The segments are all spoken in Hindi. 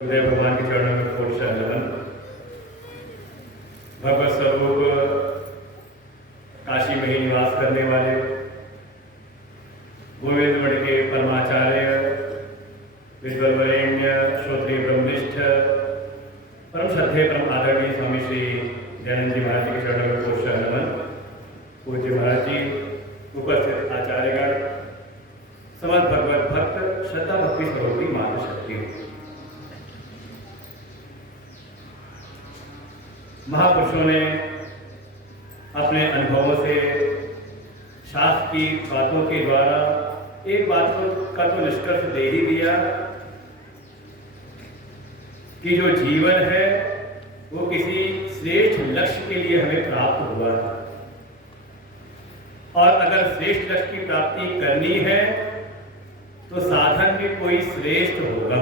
गुरुदेव भगवान के चरणों में कोटि नमन। भगवत स्वरूप काशी में ही निवास करने वाले गोविंद मठ के परमाचार्य विद्वद्वरेण्य श्रोत्रिय ब्रह्मनिष्ठ परम श्रद्धेय परम आदरणीय स्वामी श्री दयानंद जी महाराज के चरणों में कोटि नमन। पूज्य महाराज जी, उपस्थित आचार्यगण, समस्त भगवत भक्त, श्रद्धा भक्ति स्वरूपी मातृ शक्ति, महापुरुषों ने अपने अनुभवों से, शास्त्र की बातों के द्वारा एक बात का तो निष्कर्ष दे ही दिया कि जो जीवन है वो किसी श्रेष्ठ लक्ष्य के लिए हमें प्राप्त हुआ है, और अगर श्रेष्ठ लक्ष्य की प्राप्ति करनी है तो साधन भी कोई श्रेष्ठ होगा।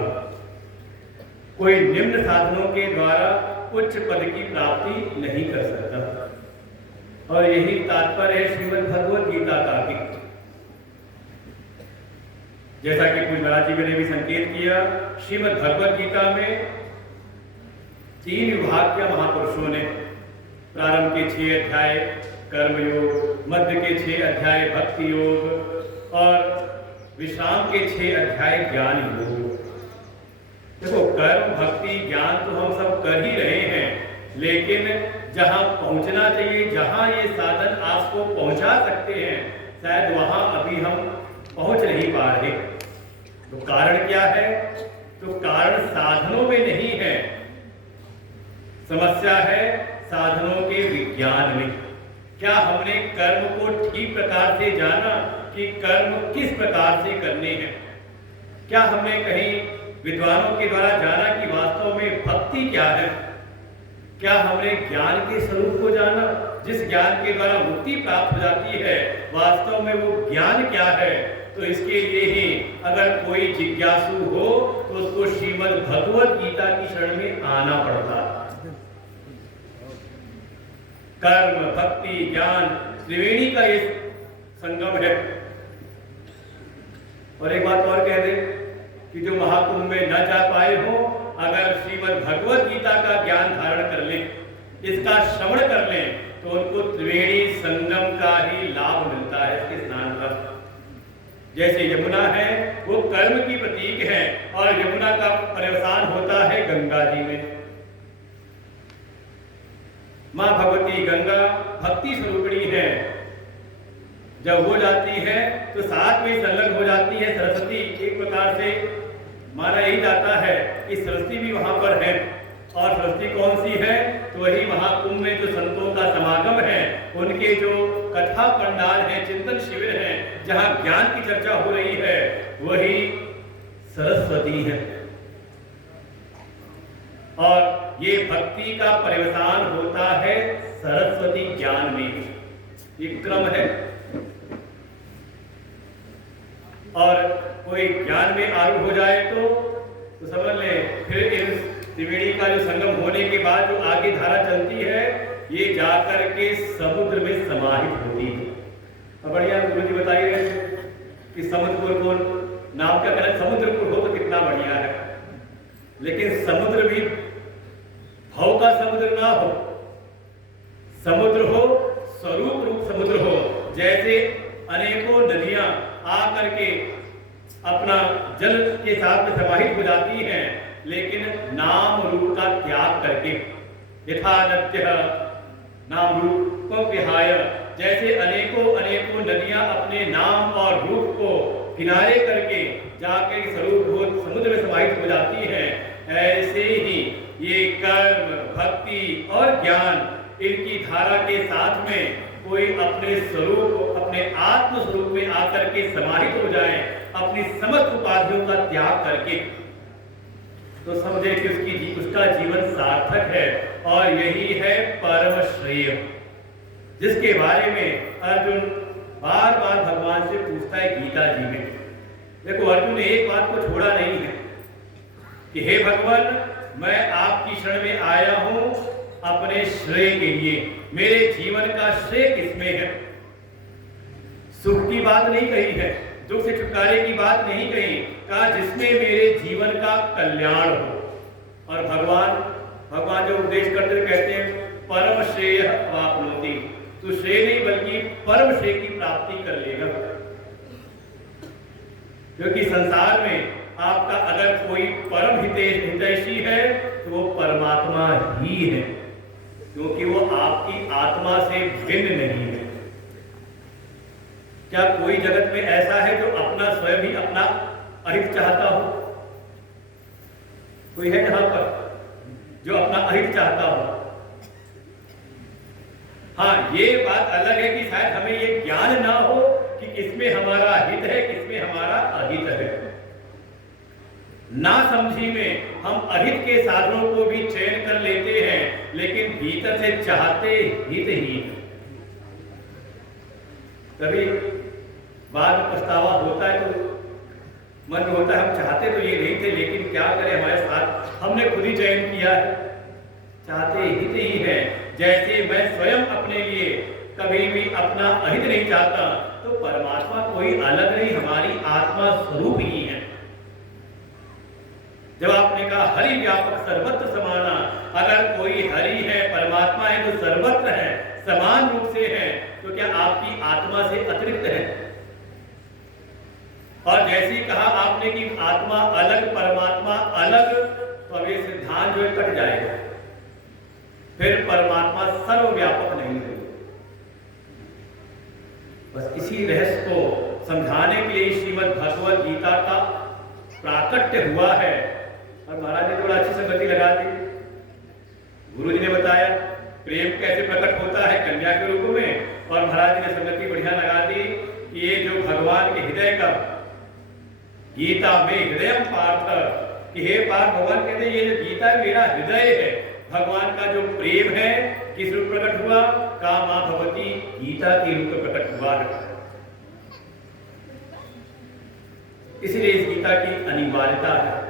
कोई निम्न साधनों के द्वारा उच्च पद की प्राप्ति नहीं कर सकता। और यही तात्पर्य है श्रीमद् भगवत गीता का भी। जैसा कि पूज्य महाराज जी ने भी संकेत किया, श्रीमद् भगवत गीता में 3 विभाग के महापुरुषों ने प्रारंभ के 6 अध्याय कर्मयोग, मध्य के 6 अध्याय भक्ति योग और विश्राम के 6 अध्याय ज्ञान योग। देखो, कर्म भक्ति ज्ञान तो हम सब कर ही रहे हैं, लेकिन जहां पहुंचना चाहिए, जहां ये साधन आपको पहुंचा सकते हैं, शायद वहां अभी हम पहुंच नहीं पा रहे। तो कारण क्या है? तो कारण साधनों में नहीं है, समस्या है साधनों के विज्ञान में। क्या हमने कर्म को ठीक प्रकार से जाना कि कर्म किस प्रकार से करने हैं? क्या हमने कहीं विद्वानों के द्वारा जाना कि वास्तव में भक्ति क्या है? क्या हमने ज्ञान के स्वरूप को जाना, जिस ज्ञान के द्वारा मुक्ति प्राप्त हो जाती है, वास्तव में वो ज्ञान क्या है? तो इसके लिए ही अगर कोई जिज्ञासु हो तो उसको श्रीमद् भगवत गीता की शरण में आना पड़ता। कर्म भक्ति ज्ञान त्रिवेणी का ये संगम है। और एक बात और कह दे कि जो महाकुंभ में न जा पाए हो, अगर श्रीमद् भगवत गीता का ज्ञान धारण कर लें, इसका श्रवण कर लें, तो उनको त्रिवेणी संगम का ही लाभ मिलता है इसके स्नान का। जैसे यमुना है वो कर्म की प्रतीक है, और यमुना का पर्यवसान होता है गंगा जी में। मां भगवती गंगा भक्ति स्वरूपिणी है। जब हो जाती है तो साथ में संलग्न हो जाती है सरस्वती। एक प्रकार से माना यही जाता है कि सरस्वती भी वहां पर है। और सरस्वती कौन सी है? तो वही महाकुंभ में जो संतों का समागम है, उनके जो कथा पंडाल है, चिंतन शिविर है, जहां ज्ञान की चर्चा हो रही है, वही सरस्वती है। और ये भक्ति का पर्यवसान होता है सरस्वती ज्ञान में। ये क्रम है। और कोई ज्ञान में आरूढ़ हो जाए तो समझ ले, फिर इस त्रिवेणी का जो संगम होने के बाद जो आगे धारा चलती है, ये जाकर के समुद्र में समाहित होती है। अब बढ़िया गुरु जी बताइए कि समुद्रपुर को नाम का कहना, समुद्रपुर हो तो कितना बढ़िया है, लेकिन समुद्र भी भाव का समुद्र ना हो, समुद्र हो स्वरूप रूप समुद्र हो। जैसे अनेकों नदियां आकर के अपना जल के साथ में समाहित हो जाती हैं, लेकिन नाम रूप का त्याग करके, यथा नद्य नाम रूप को विहाय, जैसे अनेकों नदियां अपने नाम और रूप को किनारे करके जाकर स्वरूप हो समुद्र में समाहित हो जाती हैं, ऐसे ही ये कर्म भक्ति और ज्ञान, इनकी धारा के साथ में कोई अपने स्वरूप, अपने आत्म स्वरूप में आकर के समाहित हो जाए, अपनी समस्त उपाधियों का त्याग करके, तो समझे कि उसका जीवन सार्थक है। और यही है परम श्रेय, जिसके बारे में अर्जुन बार बार भगवान से पूछता है गीता जी में। देखो, अर्जुन ने एक बात को छोड़ा नहीं है कि हे भगवान, मैं आपकी शरण में आया हूं अपने श्रेय के लिए। मेरे जीवन का श्रेय किसमें है? सुख की बात नहीं कही है, दुख से छुटकारे की बात नहीं कही, कहा जिसमें मेरे जीवन का कल्याण हो। और भगवान जो उपदेश करते कहते हैं परम श्रेय वापनोति, तो श्रेय नहीं बल्कि परम श्रेय की प्राप्ति कर लेगा। क्योंकि संसार में आपका अगर कोई परम हितैषी है तो वो परमात्मा ही है, क्योंकि वो आपकी आत्मा से भिन्न नहीं है। क्या कोई जगत में ऐसा है जो अपना स्वयं ही अपना अहित चाहता हो? कोई है यहां पर जो अपना अहित चाहता हो? हाँ, ये बात अलग है कि शायद हमें ये ज्ञान ना हो कि किसमें हमारा हित है, किसमें हमारा अहित है। ना समझी में हम अहित के साधनों को भी चयन कर लेते हैं, लेकिन भीतर से चाहते हित ही। कभी बाद में पछतावा होता है तो मन में होता है हम चाहते तो ये नहीं थे, लेकिन क्या करें, हमारे साथ हमने खुद ही चयन किया है। चाहते हित ही है। जैसे मैं स्वयं अपने लिए कभी भी अपना अहित नहीं चाहता, तो परमात्मा कोई अलग नहीं, हमारी आत्मा स्वरूप ही है। जब आपने कहा हरि व्यापक सर्वत्र समाना, अगर कोई हरि है, परमात्मा है, तो सर्वत्र है, समान रूप से है, तो क्या आपकी आत्मा से अतिरिक्त है? और जैसे ही कहा आपने कि आत्मा अलग परमात्मा अलग, तो अब ये सिद्धांत जो है कट जाएगा। फिर परमात्मा सर्वव्यापक नहीं है। बस इसी रहस्य को समझाने के लिए श्रीमद् भगवद गीता का प्राकट्य हुआ है। और महाराज ने थोड़ा अच्छी संगति लगा दी। गुरु जी ने बताया प्रेम कैसे प्रकट होता है कन्या के रूप में, और महाराज ने संगति बढ़िया लगा दी कि ये जो भगवान के हृदय का गीता में हृदय पार्थ, कि हे पार्थ, भगवान कहते ये जो गीता मेरा हृदय है। भगवान का जो प्रेम है किस रूप प्रकट हुआ? कामा भवती गीता के रूप में प्रकट हुआ। इसलिए इस गीता की अनिवार्यता है।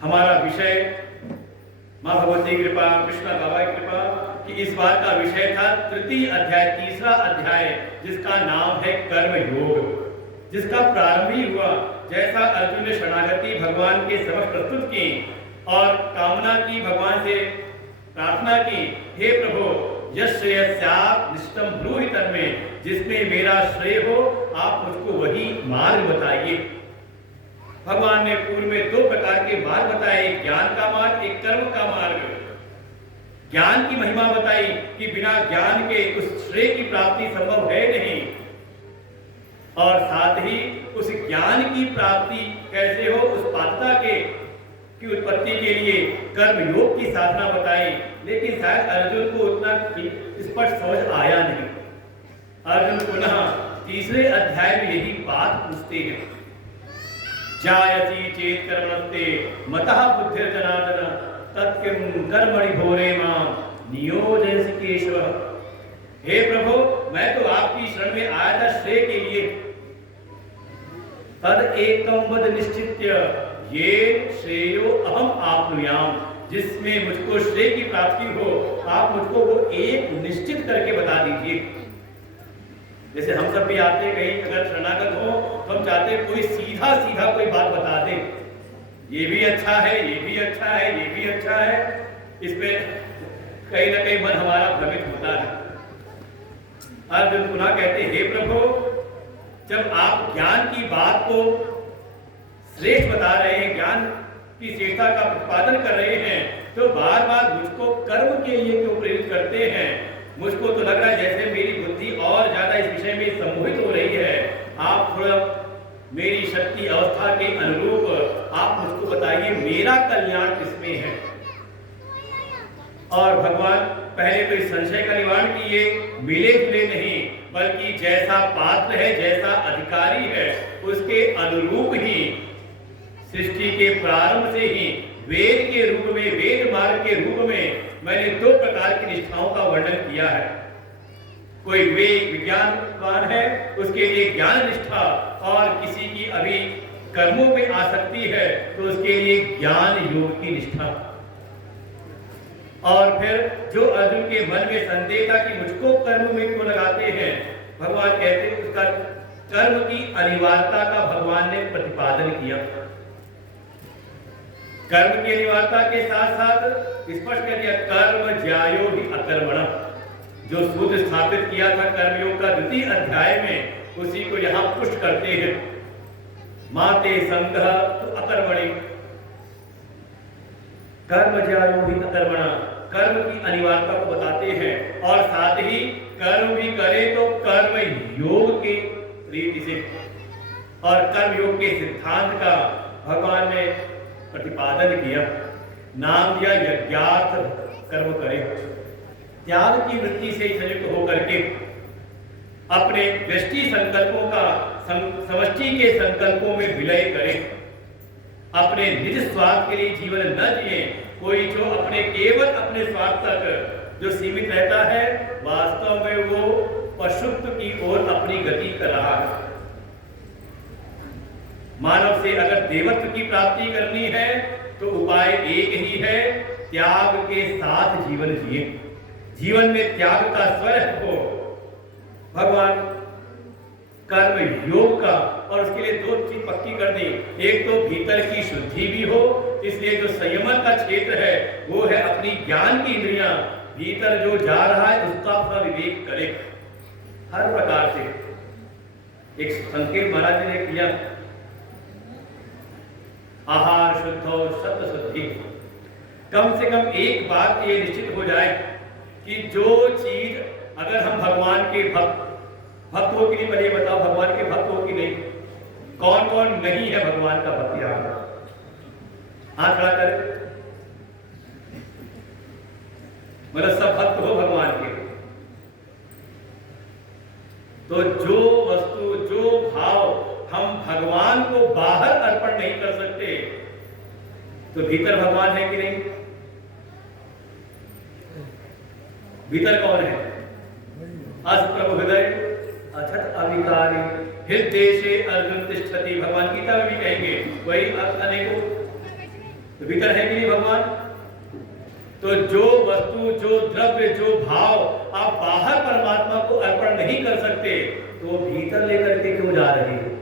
हमारा विषय मां भगवती की कृपा, कृष्ण बाबा की कृपा, कि इस बार का विषय था तृतीय अध्याय, तीसरा अध्याय, जिसका नाम है कर्म योग, जिसका प्रारंभ ही हुआ जैसा अर्जुन ने शरणागति भगवान के समक्ष प्रस्तुत की और कामना की, भगवान से प्रार्थना की, हे प्रभु यश श्रेयस्यात् निष्टम ब्रूहि तन्मे, जिसमें मेरा श्रेय हो आप मुझको वही मार्ग बताइए। भगवान ने पूर्व में दो प्रकार के मार्ग बताए, एक ज्ञान का मार्ग, एक कर्म का मार्ग। ज्ञान की महिमा बताई कि बिना ज्ञान के उस श्रेय की प्राप्ति संभव है नहीं, और साथ ही उस ज्ञान की प्राप्ति कैसे हो, उस पात्रता के की उत्पत्ति के लिए कर्म योग की साधना बताई। लेकिन शायद अर्जुन को उतना स्पष्ट समझ आया नहीं। अर्जुन पुनः तीसरे अध्याय में यही बात पूछते हैं, जायसी चेत कर्मस्ते मतः बुद्धिर जनार्दन तत्किं कर्मणि घोरे मां नियोजयसि केशव। हे प्रभु, मैं तो आपकी शरण में आया था श्रेय के लिए। तद एकम वद निश्चित्य ये श्रेयो अहम आपनुयाम, जिसमें मुझको श्रेय की प्राप्ति हो आप मुझको वो एक निश्चित करके बता दीजिए। जैसे हम सब भी आते कहीं अगर शरणागत हो तो हम चाहते कोई सीधा सीधा कोई बात बता दे, ये भी अच्छा है, ये भी अच्छा है, ये भी अच्छा है। इसमें कहीं ना कहीं मन हमारा भ्रमित होता है। अर्जुन पुनः कहते, हे प्रभु, जब आप ज्ञान की बात को श्रेष्ठ बता रहे हैं, ज्ञान की श्रेष्ठता का प्रतिपादन कर रहे हैं, तो बार बार मुझको कर्म के लिए क्यों प्रेरित करते हैं? मुझको तो लग रहा है जैसे मेरी बुद्धि और ज्यादा इस विषय में सम्मोहित हो रही है। आप थोड़ा मेरी शक्ति अवस्था के अनुरूप आप मुझको बताइए मेरा कल्याण किसमें है। और भगवान पहले तो इस संशय का निवारण किए, मिले जुले नहीं, बल्कि जैसा पात्र है, जैसा अधिकारी है, उसके अनुरूप ही सृष्टि के प्रारंभ से ही वेद के रूप में, वेद मार्ग के रूप में मैंने दो प्रकार की निष्ठाओं का वर्णन किया है। कोई वेद विज्ञानवान है, उसके लिए ज्ञान निष्ठा, और किसी की अभी कर्मों में आसक्ति है तो उसके लिए ज्ञान योग की निष्ठा। और फिर जो अर्जुन के मन में संदेह था कि मुझको कर्म में क्यों लगाते हैं, भगवान कहते हैं उसका कर्म की अनिवार्यता का भगवान ने प्रतिपादन किया। कर्म की अनिवार्यता के साथ साथ स्पष्ट कर दिया कर्म ज्यायो ही अकर्मण, जो सूत्र स्थापित किया था कर्मयोग का द्वितीय अध्याय में, उसी को यहाँ पुष्ट करते हैं। माते संगः तो अकर्मणि, कर्म ज्यायो ही अकर्मण, कर्म की अनिवार्यता को बताते हैं और साथ ही कर्म भी करे तो कर्म योग की रीति से, और कर्म योग के सिद्धांत का भगवान ने प्रतिपादन किया। नाम दिया यज्ञार्थ कर्म करे, त्याग की वृत्ति से संयुक्त होकर के अपने व्यष्टि संकल्पों का समष्टि के संकल्पों में विलय करे, अपने निज स्वार्थ के लिए जीवन न जिए। कोई जो अपने केवल अपने स्वार्थ तक जो सीमित रहता है, वास्तव में वो पशुत्व की ओर अपनी गति कर रहा है। मानव से अगर देवत्व की प्राप्ति करनी है तो उपाय एक ही है, त्याग के साथ जीवन जिए, जीवन में त्याग का स्वर हो। भगवान कर्म योग का, और उसके लिए दो चीज पक्की कर दी, एक तो भीतर की शुद्धि भी हो, इसलिए जो संयमन का क्षेत्र है वो है अपनी ज्ञान की इंद्रियां, भीतर जो जा रहा है उसका अपना विवेक करे हर प्रकार से। एक संकेत महाराज ने किया, आहार शुद्ध और सत्य शुद्धि। कम से कम एक बात ये निश्चित हो जाए कि जो चीज अगर हम भगवान के भक्त हो कि नहीं, पहले बताओ भगवान के भक्त हो कि नहीं, कौन कौन नहीं है भगवान का भक्त? यहाँ हाथ खड़ा कर, मतलब सब भक्त हो भगवान के। तो जो वस्तु जो भाव हम भगवान को बाहर अर्पण नहीं कर सकते, तो भीतर भगवान है कि नहीं? भीतर कौन है? अस प्रभु हृदय अथत अविकारी हृदय से अर्जुन तिष्ठति, भगवान गीता में भी कहेंगे वही अनेकों। तो भीतर है कि नहीं भगवान? तो जो वस्तु जो द्रव्य जो भाव आप बाहर परमात्मा को अर्पण नहीं कर सकते, तो भीतर लेकर के क्यों जा रहे हैं?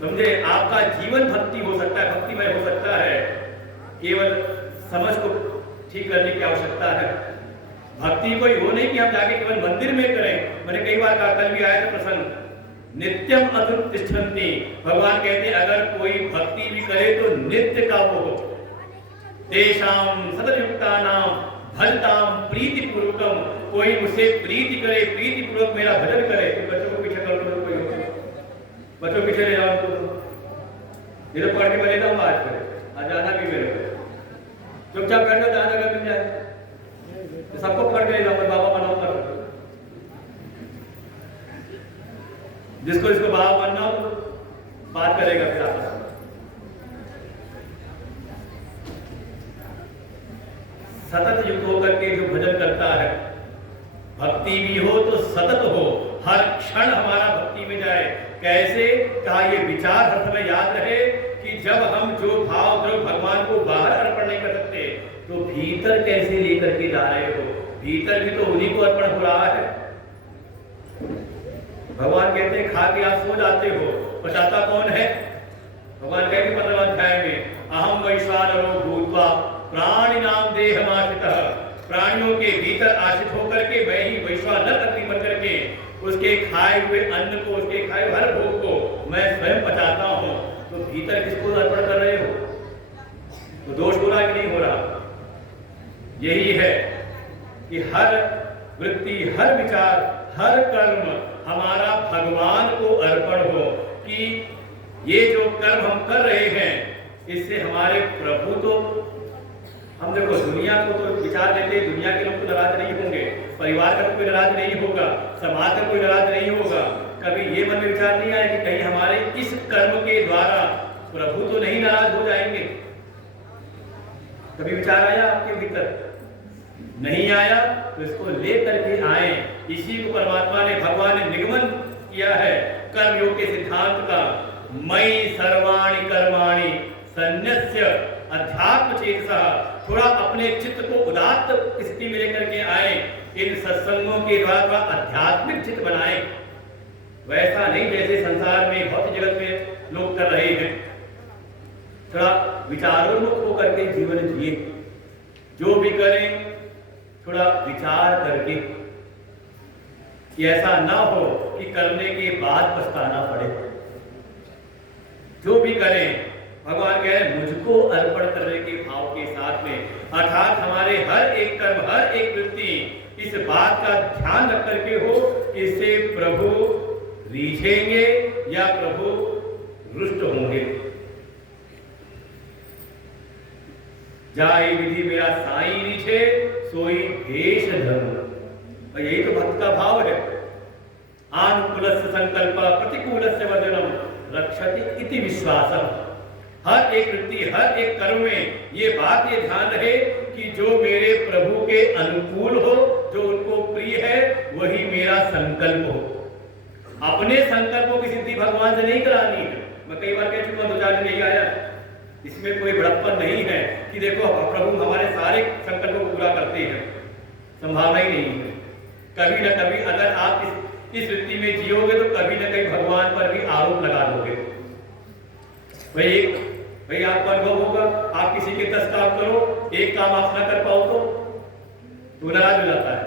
समझे, आपका जीवन भक्ति हो सकता है, भक्तिमय हो सकता है, केवल समझ को ठीक करने की आवश्यकता है। भक्ति कोई वो नहीं कि हम जाके केवल मंदिर में करें। मैंने कई बार कहा, कल भी आया था प्रसंग, नित्यम अतुल तिष्ठन्ति, भगवान कहते हैं अगर कोई भक्ति भी करे तो नित्य का वो हो। तेषाम सततयुक्तानां भजताम प्रीति पूर्वकम, कोई मुझसे प्रीति करे, प्रीति पूर्वक मेरा भजन करे। तो बच्चों को पीछे कर दो, कोई बच्चों पीछे ले जाओ, ये तो पढ़ के मैं लेता हूँ आज कर, आज जाना भी मेरे को चुपचाप बैठ कर जहाँ जगह मिल जाए तो सबको पढ़ के ले जाओ, बाबा बनाओ कर, जिसको इसको बाबा बनना हो तो बात करेगा फिर आपस में। सतत युक्त होकर के जो भजन करता है, भक्ति भी हो तो सतत हो, हर क्षण हमारा भक्ति में जाए। कैसे? कहा ये विचार हर समय याद रहे कि जब हम जो भाव जो भगवान को बाहर अर्पण नहीं कर सकते, तो भीतर कैसे लेकर के जा रहे हो? भीतर भी तो उन्हीं को अर्पण हो रहा है। भगवान कहते हैं खा के आप सो जाते हो, पचाता कौन है? भगवान कहते 15वें अध्याय में, अहम वैश्वानरो भूत्वा प्राणिनाम देहमाश्रितः, प्राणियों के भीतर आश्रित होकर के मैं ही वैश्वानर अग्नि बन करके उसके खाए हुए अन्न को, उसके खाए हर भोग को मैं स्वयं पचाता हूँ। तो भीतर किसको अर्पण कर रहे हो? तो दोष हो रहा कि नहीं हो रहा? यही है कि हर वृत्ति, हर विचार, हर कर्म हमारा भगवान को अर्पण हो, कि ये जो कर्म हम कर रहे हैं इससे हमारे प्रभु तो, हम देखो दुनिया को तो विचार देते, दुनिया के लोग तो नाराज नहीं होंगे, परिवार का कोई नाराज नहीं होगा, समाज का कोई नाराज नहीं होगा। कभी ये मन में विचार नहीं आया कि कहीं हमारे इस कर्म के द्वारा प्रभु तो नहीं नाराज हो जाएंगे? कभी विचार आया आपके भीतर? नहीं आया तो इसको लेकर के आए। इसी को परमात्मा ने, भगवान ने निगमन किया है कर्म योग के सिद्धांत का, मयि सर्वाणि कर्माणि सन्न्यस्य अध्यात्म चेतसा। थोड़ा अपने चित्त को उदात्त स्थिति में लेकर के आए, इन सत्संगों के द्वारा आध्यात्मिक चित्त बनाए। वैसा नहीं जैसे संसार में भौतिक जगत में लोग कर रहे हैं। थोड़ा विचारोन्मुख होकर के जीवन जिए, जो भी करें थोड़ा विचार करके, कि ऐसा ना हो कि करने के बाद पछताना पड़े। जो भी करें भगवान कह रहे मुझको अर्पण करने के भाव के साथ में, अर्थात हमारे हर एक कर्म, हर एक वृत्ति इस बात का ध्यान रख करके हो कि इससे प्रभु रीझेंगे या प्रभु रुष्ट होंगे। जाय विधि मेरा साईं रीझे सोई भेष धर्म। यही तो भक्त का भाव है। आनुकूलस्य संकल्प प्रतिकूलस्य वर्जनम रक्षति इति विश्वासम। हर एक वृत्ति, हर एक कर्म में ये बात, ये ध्यान रहे कि जो मेरे प्रभु के अनुकूल हो, जो उनको प्रिय है, वही मेरा संकल्प हो। अपने संकल्पों की सिद्धि भगवान से नहीं करानी है। मैं कई बार कह चुका, 2 4 दिन नहीं आया, इसमें कोई बड़प्पन नहीं है कि देखो प्रभु हमारे सारे संकल्पों को पूरा करते हैं, संभावना ही नहीं है। कभी न कभी अगर आप इस वृत्ति में जियोगे तो कभी न कभी भगवान पर भी आरोप लगा दोगे। भाई आपको अनुभव होगा, आप किसी के 10 काम करो, एक काम आप ना कर पाओ तो नाराज हो जाता है।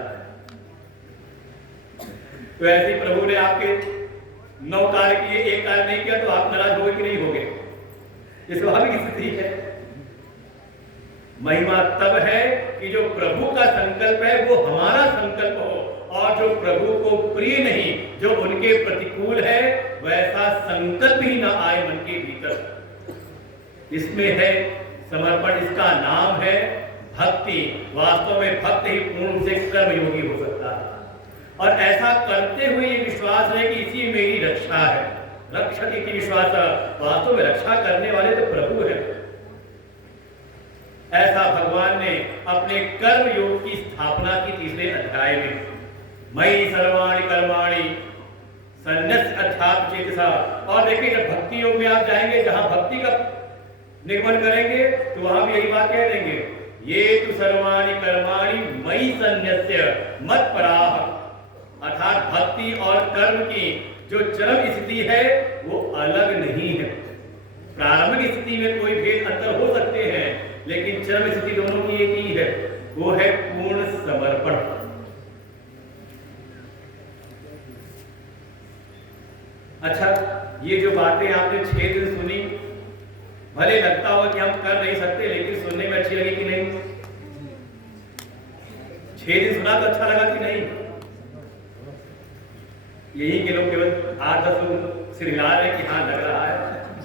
तो ऐसे ही प्रभु ने आपके 9 कार्य किए, एक कार्य नहीं किया तो आप नाराज होगे कि नहीं होगे? ये स्वाभाविक स्थिति है। महिमा तब है कि जो प्रभु का संकल्प है वो हमारा संकल्प हो, और जो प्रभु को प्रिय नहीं, जो उनके प्रतिकूल है, वैसा संकल्प ही ना आए मन के भीतर। इसमें है समर्पण, इसका नाम है भक्ति। वास्तव में भक्त ही पूर्ण से कर्म योगी हो सकता है। और ऐसा करते हुए ये विश्वास है कि इसी मेरी रक्षा है। रक्षति की विश्वास, वास्तव में रक्षा करने वाले तो प्रभु है। ऐसा भगवान ने अपने कर्म योग की स्थापना की 3रे अध्याय में, मयि सर्वाणि कर्माणि संन्यस्य अध्यात्म चेतसा। और देखिए जब भक्ति योग में आप जाएंगे, जहां भक्ति का निगमन करेंगे, तो वहां भी यही बात कह देंगे, ये तो सर्वाणि कर्माणि मयि संन्यस्य मत्पराः। अर्थात भक्ति और कर्म की जो चरम स्थिति है वो अलग नहीं है। प्रारंभिक स्थिति में कोई भेद अंतर हो सकते हैं, लेकिन चरम स्थिति दोनों की एक ही है, वो है पूर्ण समर्पण। अच्छा, ये जो बातें आपने 6 दिन सुनी, भले लगता हो कि हम कर नहीं सकते, लेकिन सुनने में अच्छी लगी कि नहीं? 6 दिन सुना तो अच्छा लगा कि नहीं? यही के लोग केवल 8-10 लोग सिर हिला रहे कि हाँ लग रहा है,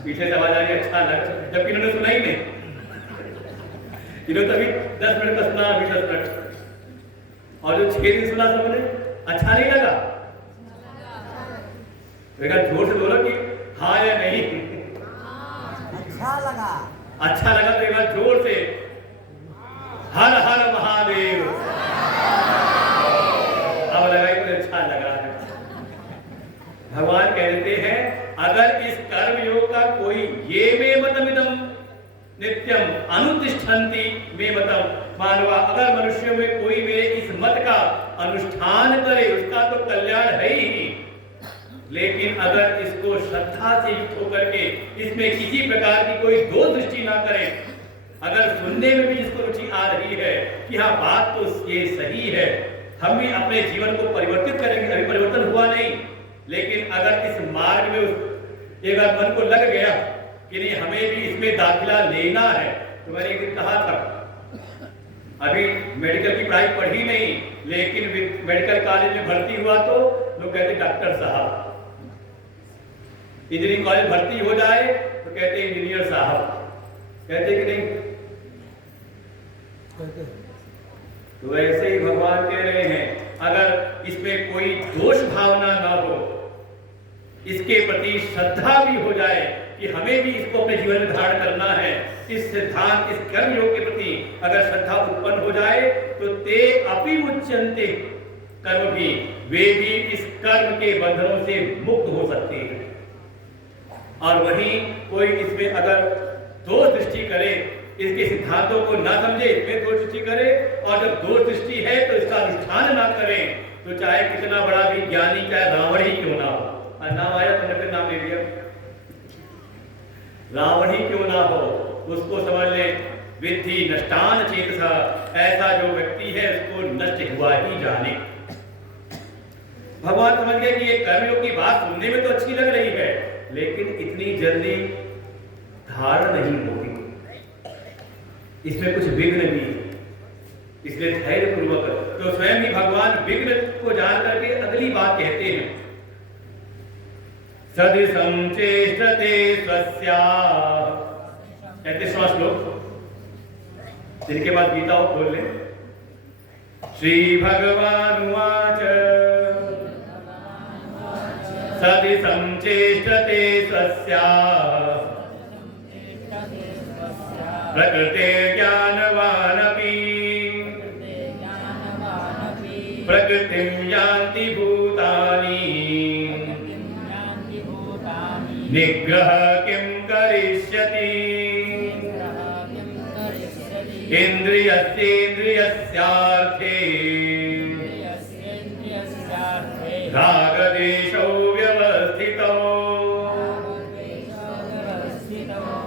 पीछे से आवाज आ रही अच्छा लग, जबकि इन्होंने सुना ही नहीं। इन्होंने तभी 10 मिनट का सुना, अभी 10 मिनट। और जो 6 दिन सुना सबने, अच्छा नहीं लगा? जोर से बोलो कि हाँ या नहीं। अच्छा लगा। अच्छा लगा तो एक बार जोर से हर हर महादेव। अब लगा कि अच्छा लगा है। भगवान कह देते हैं, अगर इस कर्म योग का कोई ये मे मतमिदम नित्यम अनुतिष्ठन्ति मे मतम मानवा, अगर मनुष्यों में कोई मेरे इस मत का अनुष्ठान करे, उसका तो कल्याण है ही। लेकिन अगर इसको श्रद्धा से युक्त होकर के इसमें किसी प्रकार की कोई दो दृष्टि ना करें, अगर सुनने में भी जिसको रुचि आ रही है कि हाँ बात तो ये सही है, हम भी अपने जीवन को परिवर्तित करेंगे, अभी परिवर्तन हुआ नहीं, लेकिन अगर इस मार्ग में एक बार मन को लग गया कि नहीं हमें भी इसमें दाखिला लेना है, तो मैंने एक दिन कहा था, अभी मेडिकल की पढ़ाई पढ़ी नहीं, लेकिन मेडिकल कॉलेज में भर्ती हुआ तो लोग कहते डॉक्टर साहब, इंजीनियरिंग कॉलेज भर्ती हो जाए तो कहते इंजीनियर साहब, कहते कि नहीं? तो वैसे ही भगवान कह रहे हैं, अगर इसमें कोई दोष भावना ना हो, इसके प्रति श्रद्धा भी हो जाए कि हमें भी इसको अपने जीवन में धारण करना है, इस सिद्धांत, इस कर्म योग के प्रति अगर श्रद्धा उत्पन्न हो जाए तो ते अपि मुच्यन्ते कर्म भी, वे भी इस कर्म के बंधनों से मुक्त हो सकते हैं। और वहीं कोई इसमें अगर दोष दृष्टि करे, इसके सिद्धांतों को ना समझे, इसमें दोष दृष्टि करे, और जब दोष दृष्टि है तो इसका अनुष्ठान ना करें, तो चाहे कितना बड़ा भी ज्ञानी, चाहे रावण ही क्यों ना हो, नाम आया तुमने फिर नाम ले लिया, रावण ही क्यों ना हो, उसको समझ लें विद्धि नष्टान चेतसा, ऐसा जो व्यक्ति है उसको नष्ट हुआ ही जाने। भगवान समझ गए कि ये कर्मयोग की बात सुनने में तो अच्छी लग रही है, लेकिन इतनी जल्दी धारण नहीं होगी, इसमें कुछ विघ्न भी है, इसलिए धैर्य पूर्वक। तो स्वयं ही भगवान विघ्न को जान करके अगली बात कहते हैं, सदृशं चेष्टते स्वस्याः, 33वां श्लोक, जिनके बाद गीता को खोल लें। श्री भगवानुवाच सदृशं चेष्टते स्वस्याः प्रकृते ज्ञानवानपि प्रकृतिं यान्ति भूतानि निग्रह किं करिष्यति इन्द्रियस्येन्द्रियस्यार्थे रागदेशौ व्यवस्थितौ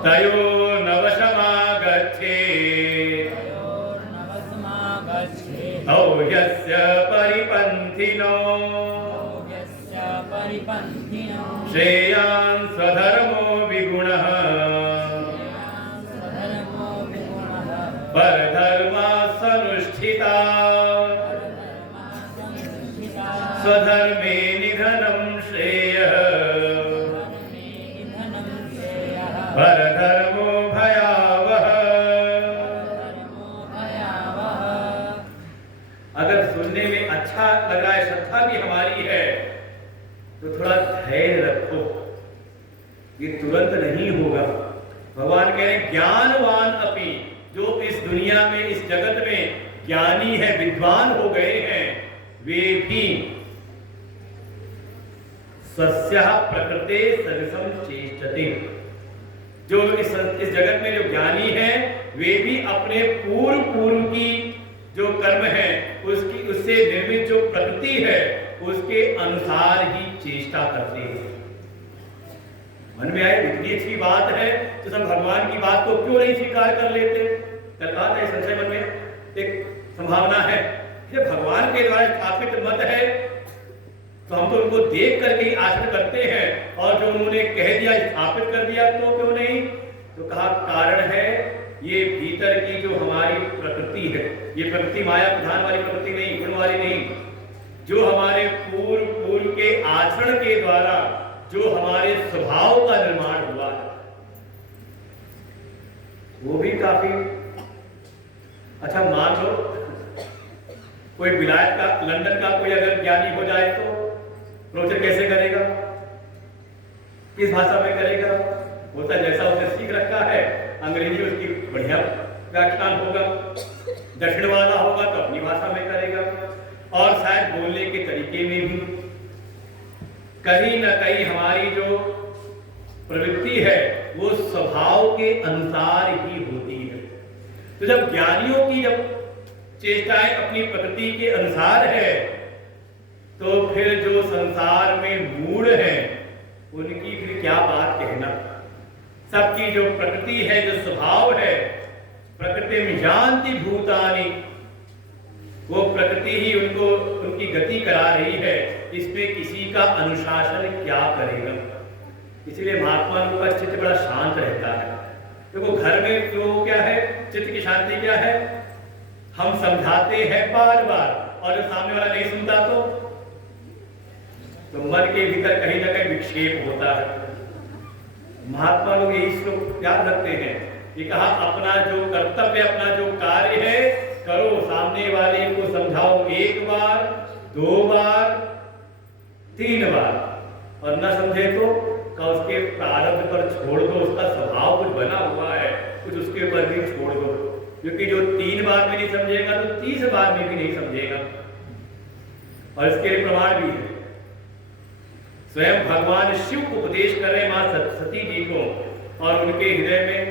तयोर्नवशमागच्छेत् तौ यस्य परिपन्थिनो श्रेयान् स्वधर्मो विगुणः परधर्मासनुष्ठिता स्वधर्मे निधनं श्रेयः परधर्मो भयावह। अगर सुनने में अच्छा लग रहा है, श्रद्धा भी हमारी है, तो थोड़ा धैर्य रखो, ये तुरंत नहीं होगा। भगवान कह रहे हैं ज्ञानवान अपि, जो इस दुनिया में इस जगत में ज्ञानी है, विद्वान हो गए हैं, वे भी स्वस्याः प्रकृते सदृशं चेष्टते, जो इस जगत में जो ज्ञानी है वे भी अपने पूर्व की जो कर्म है उससे निर्मित जो प्रकृति है उसके अनुसार ही चेष्टा करते हैं। मन में आए इतनी अच्छी बात है तो सब भगवान की बात को क्यों नहीं स्वीकार कर लेते। कल कहा था संशय मन में एक संभावना है, ये भगवान के द्वारा स्थापित मत है तो हम तो उनको देख करके ही आचरण करते हैं, और जो उन्होंने कह दिया स्थापित कर दिया तो क्यों नहीं। तो कहा कारण है ये भीतर की जो हमारी प्रकृति है, ये प्रकृति माया प्रधान वाली प्रकृति नहीं, गुण वाली नहीं, जो हमारे पूर्व के आचरण के द्वारा जो हमारे स्वभाव का निर्माण हुआ है वो भी काफी अच्छा। मान लो कोई विलायत का, लंदन का कोई अगर ज्ञानी हो जाए तो प्रवचन कैसे करेगा, किस भाषा में करेगा, होता जैसा उसने सीख रखा है, अंग्रेजी उसकी बढ़िया व्याख्यान होगा, दक्षिण वाला होगा तो अपनी भाषा में करेगा, और शायद बोलने के तरीके में भी कहीं न कहीं हमारी जो प्रवृत्ति है वो स्वभाव के अनुसार ही होती है। तो जब ज्ञानियों की जब चेष्टाएं अपनी प्रकृति के अनुसार है तो फिर जो संसार में मूढ़ हैं उनकी फिर क्या बात कहना। सबकी जो प्रकृति है, जो स्वभाव है, प्रकृति में यान्ति भूतानि, वो प्रकृति ही उनको उनकी गति करा रही है, इसमें किसी का अनुशासन क्या करेगा। इसलिए महात्मा लोगों का चित्त बड़ा शांत रहता है। देखो घर में जो क्या है, चित्त की शांति क्या है, हम समझाते हैं बार बार और जो सामने वाला नहीं सुनता तो मन के भीतर कहीं ना कहीं विक्षेप होता है। महात्मा लोग यही श्लोक याद रखते हैं कि कहा अपना जो कर्तव्य, अपना जो कार्य है करो, सामने वाले को समझाओ 1 बार 2 बार 3 बार, और न समझे तो उसके प्रारब्ध पर छोड़ दो, उसका स्वभाव कुछ बना हुआ है कुछ उसके ऊपर भी छोड़ दो, क्योंकि जो 3 बार में नहीं समझेगा तो 30 बार में भी नहीं समझेगा। और इसके लिए प्रमाण भी है, स्वयं भगवान शिव को उपदेश कर रहे मां सती जी को, और उनके हृदय में,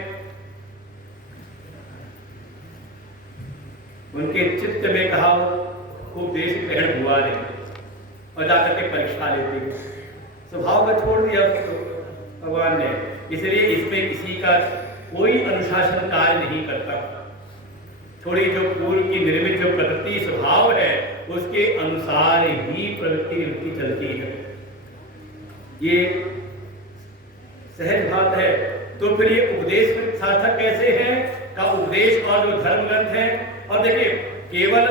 उनके चित्त में कहा उपदेश ग्रहण हुआ नहीं, और जाकर के परीक्षा लेते स्वभाव का छोड़ दिया भगवान ने। इसलिए इसमें किसी का कोई अनुशासन कार्य नहीं करता। थोड़ी जो पूर्व की निर्मित जो प्रकृति स्वभाव है उसके अनुसार ही प्रवृत्ति चलती है, ये सहज बात है। तो फिर ये उपदेश सार्थक कैसे है का उपदेश और जो धर्म ग्रंथ है, और देखिए केवल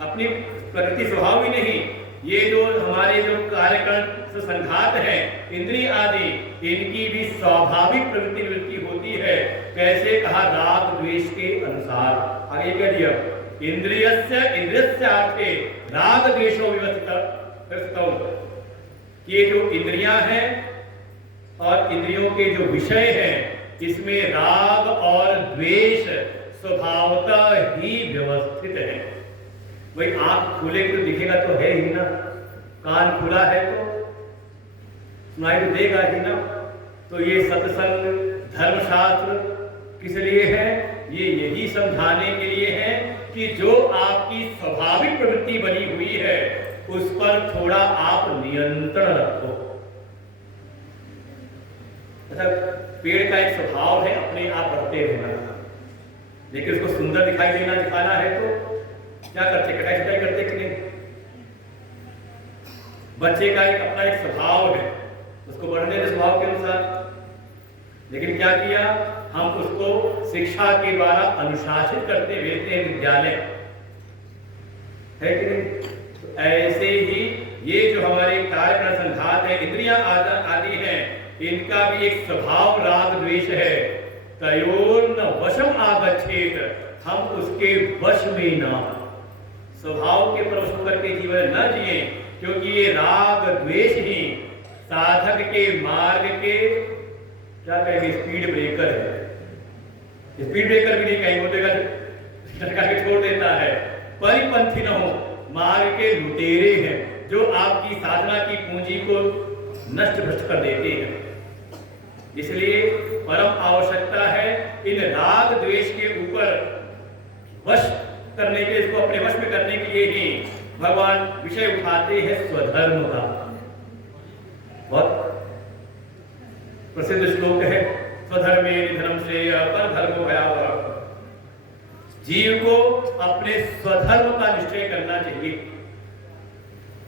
अपनी प्रकृति स्वभाव ही नहीं, ये जो हमारे जो कार्यकरण संघात है इंद्रिय आदि, इनकी भी स्वाभाविक प्रवृत्ति होती है। कैसे कहा? राग द्वेष के अनुसार। आगे कह दिया इंद्रियस्य अर्थे राग द्वेषो व्यवस्थितौ। ये जो इंद्रियां हैं और इंद्रियों के जो विषय हैं इसमें राग और द्वेष स्वभावतः ही व्यवस्थित है। भाई आंख खुले तो दिखेगा तो है ही ना, कान खुला है तो सुनाई तो देगा ही ना। तो ये सत्संग धर्मशास्त्र किस लिए है? ये यही समझाने के लिए है कि जो आपकी स्वाभाविक प्रवृत्ति बनी हुई है उस पर थोड़ा आप नियंत्रण रखो। अच्छा, पेड़ का एक स्वभाव है अपने आप बढ़ते रहना, लेकिन उसको सुंदर दिखाई देना दिखाना है तो क्या करते? कटाई छटाई करते कि नहीं? बच्चे का एक अपना एक स्वभाव है, उसको बढ़ने के स्वभाव के अनुसार, लेकिन क्या किया हम उसको शिक्षा के द्वारा अनुशासित करते भेजते हैं विद्यालय, है कि नहीं? तो ऐसे ही ये जो हमारे कार्यकरण संघात है इंद्रियां आदि हैं, इनका भी एक स्वभाव राग द्वेष है। तयोर्न वशम आगच्छेत, हम उसके वश में ना, स्वभाव के प्रवश होकर के जीवन न जिए, क्योंकि ये राग द्वेष ही साधक के मार्ग के क्या कहेंगे स्पीड ब्रेकर है। स्पीड ब्रेकर भी नहीं कहेंगे, बोलेगा के छोड़ देता है। परिपंथी न हो, मार्ग के लुटेरे हैं जो आपकी साधना की पूंजी को नष्ट भ्रष्ट कर देते हैं। इसलिए परम आवश्यकता है इन राग द्वेष के ऊपर वश करने के, इसको अपने वश में करने के लिए ही भगवान विषय उठाते हैं स्वधर्म का। बहुत प्रसिद्ध श्लोक है, स्वधर्मे निधनम श्रेय परधर्मो भयावह। जीव को अपने स्वधर्म का निश्चय करना चाहिए।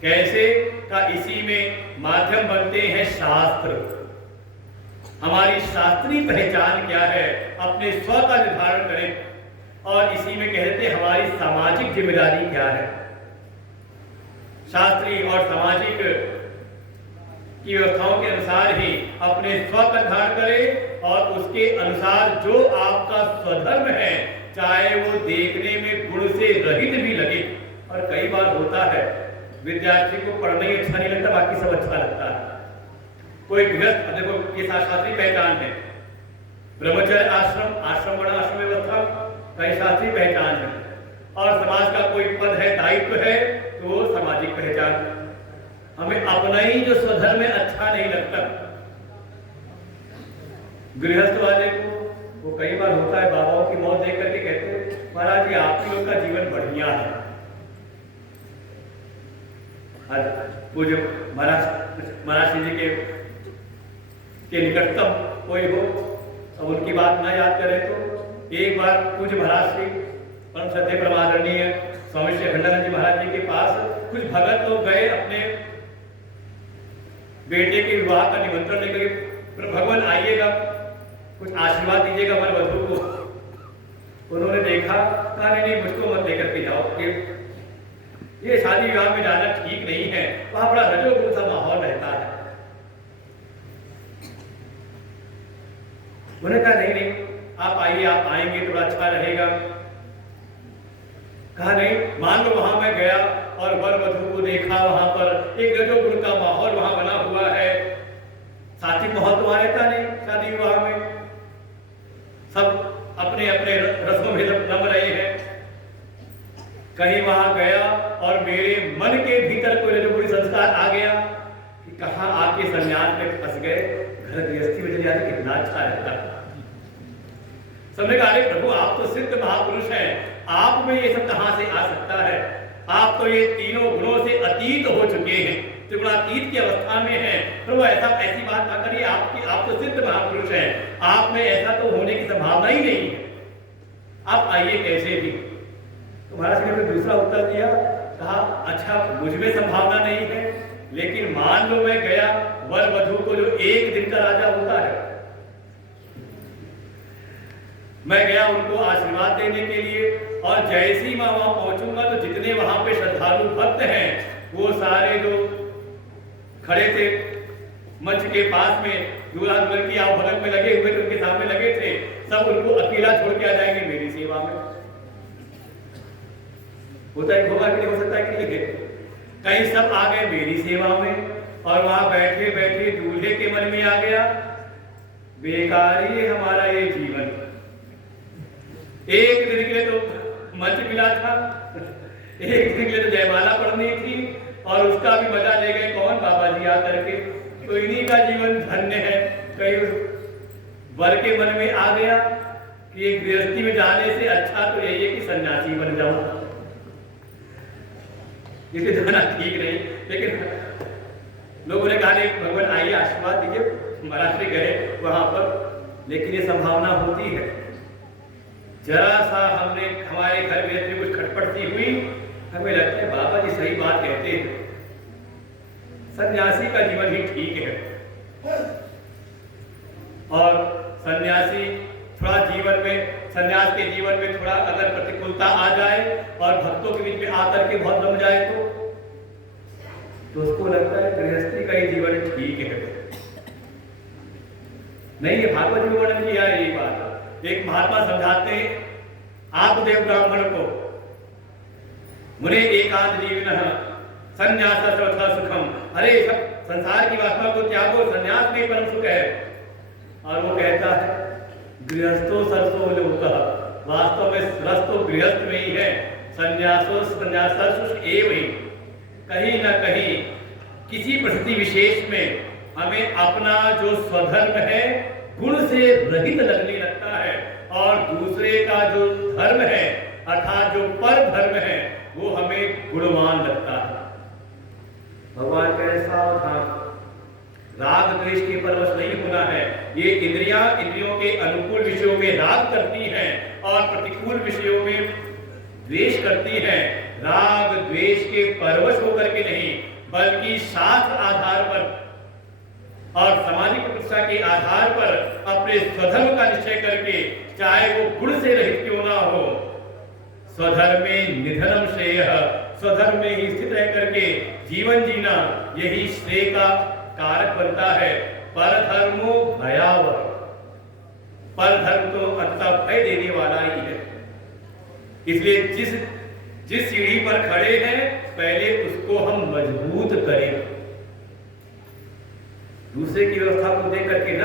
कैसे का? इसी में माध्यम बनते हैं शास्त्र। हमारी शास्त्रीय पहचान क्या है, अपने स्व का निर्धारण करें, और इसी में कहते हैं हमारी सामाजिक जिम्मेदारी क्या है। शास्त्रीय और सामाजिक की व्यवस्थाओं के अनुसार ही अपने स्व का निर्धारण करें, और उसके अनुसार जो आपका स्वधर्म है, चाहे वो देखने में गुण से रहित भी लगे। और कई बार होता है विद्यार्थी को पढ़ना ही अच्छा नहीं लगता, बाकी सब अच्छा लगता है। कोई गृहस्थ, देखो ये शास्त्रीय पहचान है, ब्रह्मचर्य आश्रम, आश्रम बड़ा आश्रम व्यवस्था कई शास्त्रीय पहचान है, और समाज का कोई पद है, दायित्व है, तो वो सामाजिक पहचान। हमें अपना ही जो स्वधर्म है अच्छा नहीं लगता। गृहस्थ वाले को वो कई बार होता है, बाबाओं की मौत देख करके कहते हैं महाराज जी आप लोग का जीवन बढ़िया है। पूज्य महाराज जी के निकटतम कोई हो, अब उनकी बात ना याद करें तो एक बार पूज्य महाराज श्री परम श्रद्धेय परमादरणीय स्वामी श्री अखंडानंद जी महाराज जी के पास कुछ भगत लोग गए अपने बेटे के विवाह का निमंत्रण लेकर, भगवान आइएगा कुछ आशीर्वाद दीजिएगा हमारे वधू को। उन्होंने देखा, कहा नहीं मुझको मत लेकर के जाओ, ये शादी विवाह में जाना ठीक नहीं है, वहां बड़ा रजोगुण सा माहौल रहता है। उन्होंने कहा नहीं आप आइए, आप आएंगे तो बड़ा अच्छा रहेगा। कहा नहीं, मान लो वहां मैं गया और वर वधू को देखा, वहां पर एक रजोगुण का माहौल वहां बना हुआ है। सात्विक माहौल तो वहां रहता नहीं शादी विवाह में, सब अपने अपने रस्मों में रम रहे हैं। कहीं वहां गया और मेरे मन के भीतर कोई रजोगुणी संस्कार आ गया कि कहां आके संन्यास में फंस गए, घर गृहस्थी में चले जाते कितना अच्छा रहता। समझे, अरे प्रभु आप तो सिद्ध महापुरुष हैं, आप में ये सब कहां से आ सकता है? आप तो ये तीनों गुणों से अतीत हो चुके हैं। त्रिगुणातीत की अवस्था में हैं, पर वो ऐसी बात ना करिए। आप तो सिद्ध महापुरुष हैं, आप में ऐसा तो होने की संभावना ही नहीं है, आप आइए कैसे भी। तो महाराज ने फिर दूसरा उत्तर दिया, कहा अच्छा मुझ में संभावना नहीं है, लेकिन मान लो मैं गया वर वधू को, जो एक दिन का राजा होता है, मैं गया उनको आशीर्वाद देने के लिए, और जैसे ही मैं वहां पहुंचूंगा तो जितने वहां पे श्रद्धालु भक्त हैं वो सारे जो खड़े थे मंच के पास में, दूल्हा दुल्हन की आवभगत में लगे हुए थे, उनके सामने लगे थे, सब उनको अकेला छोड़ के आ जाएंगे मेरी सेवा में। होता है, होगा कि नहीं हो सकता है कि नहीं? कहीं सब आ गए मेरी सेवा में, और वहां बैठे बैठे दूल्हे के मन में आ गया बेकार ही हमारा ये जीवन, एक दिन के लिए तो मंच मिला था, एक दिन के लिए तो जयमाला पढ़नी थी, और उसका भी मजा ले गए कौन? बाबा जी आकर के। तो इन्हीं का जीवन धन्य है। कहीं वर के मन में आ गया कि एक गृहस्थी में जाने से अच्छा तो यही है कि सन्यासी बन जाओ, इसे जाना ठीक नहीं। लेकिन लोगों ने कहा भगवान आइए आशीर्वाद दीजिए, महाराष्ट्र गए वहां पर, लेकिन ये संभावना होती है, जरा सा हमारे घर में कुछ खटपट सी हुई, हमें लगता है बाबा जी सही बात कहते हैं, सन्यासी का जीवन ही ठीक है। और सन्यासी थोड़ा जीवन में, सन्यास के जीवन में थोड़ा अगर प्रतिकूलता आ जाए और भक्तों के बीच में आकर के बहुत दम जाए तो उसको लगता है गृहस्थी का ही जीवन ठीक है। नहीं, ये भागवत में वर्णन किया है ये बात। एक महात्मा समझाते हैं आत्मदेव ब्राह्मण को, मुने एकांत जीवन संन्यास सर्वथा सुखम, अरे सब संसार की वासना को त्यागो, संन्यास में परम सुख है। और वो कहता है गृहस्थो सरसो लोकः, वास्तव में रस तो गृहस्थ में ही है, संन्यासो संन्यास एव ही। कहीं ना कहीं किसी परिस्थिति विशेष में हमें अपना जो स्वधर्म है गुण से रहित लगने लगता है, और दूसरे का जो धर्म है अर्थात जो पर धर्म है वो हमें गुणवान लगता है। भगवान कह रहे सावधान, राग द्वेष के परवश नहीं होना है। ये इंद्रियों के अनुकूल विषयों में राग करती हैं और प्रतिकूल विषयों में द्वेष करती हैं। राग द्वेष के परवश होकर के नहीं, बल्कि शास्त्र आधार पर और सामाजिक प्रतिष्ठा के आधार पर अपने स्वधर्म का निश्चय करके, चाहे वो गुण से रहित क्यों ना हो, स्वधर्मे निधनम श्रेयः, स्वधर्म में ही स्थित रह करके जीवन जीना यही श्रेय का कारक बनता है। परधर्मो भयावह, परधर्म तो अंततः भय देने वाला ही है। इसलिए जिस सीढ़ी पर खड़े हैं पहले उसको हम मजबूत करें, दूसरे की व्यवस्था को देख करके न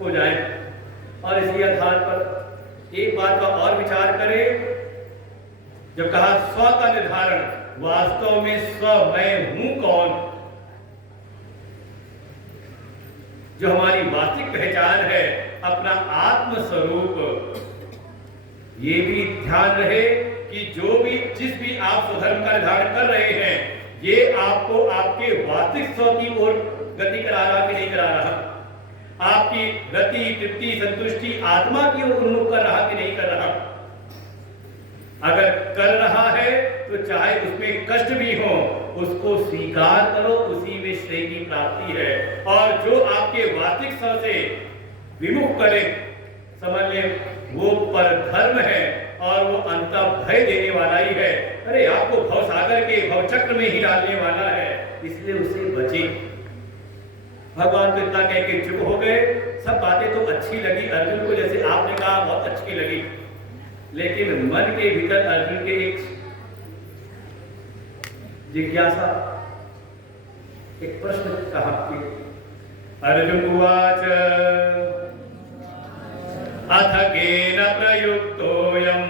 हो जाए, और इसी आधार पर एक बात का और विचार करें। जब कहा स्व का निर्धारण, वास्तव में स्व मैं हूं कौन, जो हमारी वास्तविक पहचान है अपना आत्म स्वरूप, ये भी ध्यान रहे कि जिस भी आप स्वधर्म का निर्धारण कर रहे हैं ये आपको आपके वास्तविक स्व की ओर गति करा रहा कि नहीं करा रहा, आपकी गति तृप्ति संतुष्टि आत्मा की ओर उन्मुख कर रहा कि नहीं कर रहा। अगर कर रहा है तो चाहे उसमें कष्ट भी हो उसको स्वीकार करो, उसी में श्रेय की प्राप्ति है। और जो आपके वास्तविक स्व से विमुख करे, समझ लें वो परधर्म है और वो अंततः भय देने वाला ही है। अरे आपको भवसागर के भवचक्र में ही डालने वाला है, इसलिए उससे बचे। भगवान तो इतना कह के चुप हो गए। सब बातें तो अच्छी लगी अर्जुन को, जैसे आपने कहा बहुत अच्छी लगी, लेकिन मन के भीतर अर्जुन के एक जिज्ञासा, एक प्रश्न कहा कि अर्जुन उवाच अथ केन प्रयुक्तोऽयं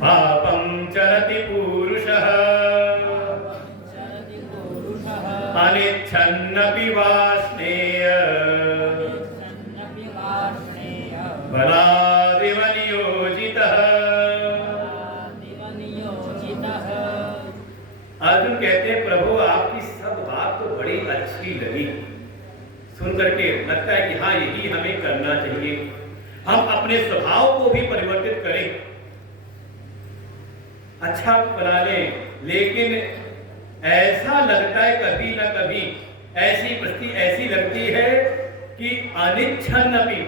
पापं चरति पूरुषः अनिच्छन्नपि वाष्णेय बलादिव नियोजितः। अर्जुन सुन करके लगता है कि हाँ यही हमें करना चाहिए, हम अपने स्वभाव को भी परिवर्तित करें, अच्छा बना लें। लेकिन ऐसा लगता है कभी ना कभी, ऐसी परिस्थिति ऐसी लगती है कि अनिच्छन्नपि,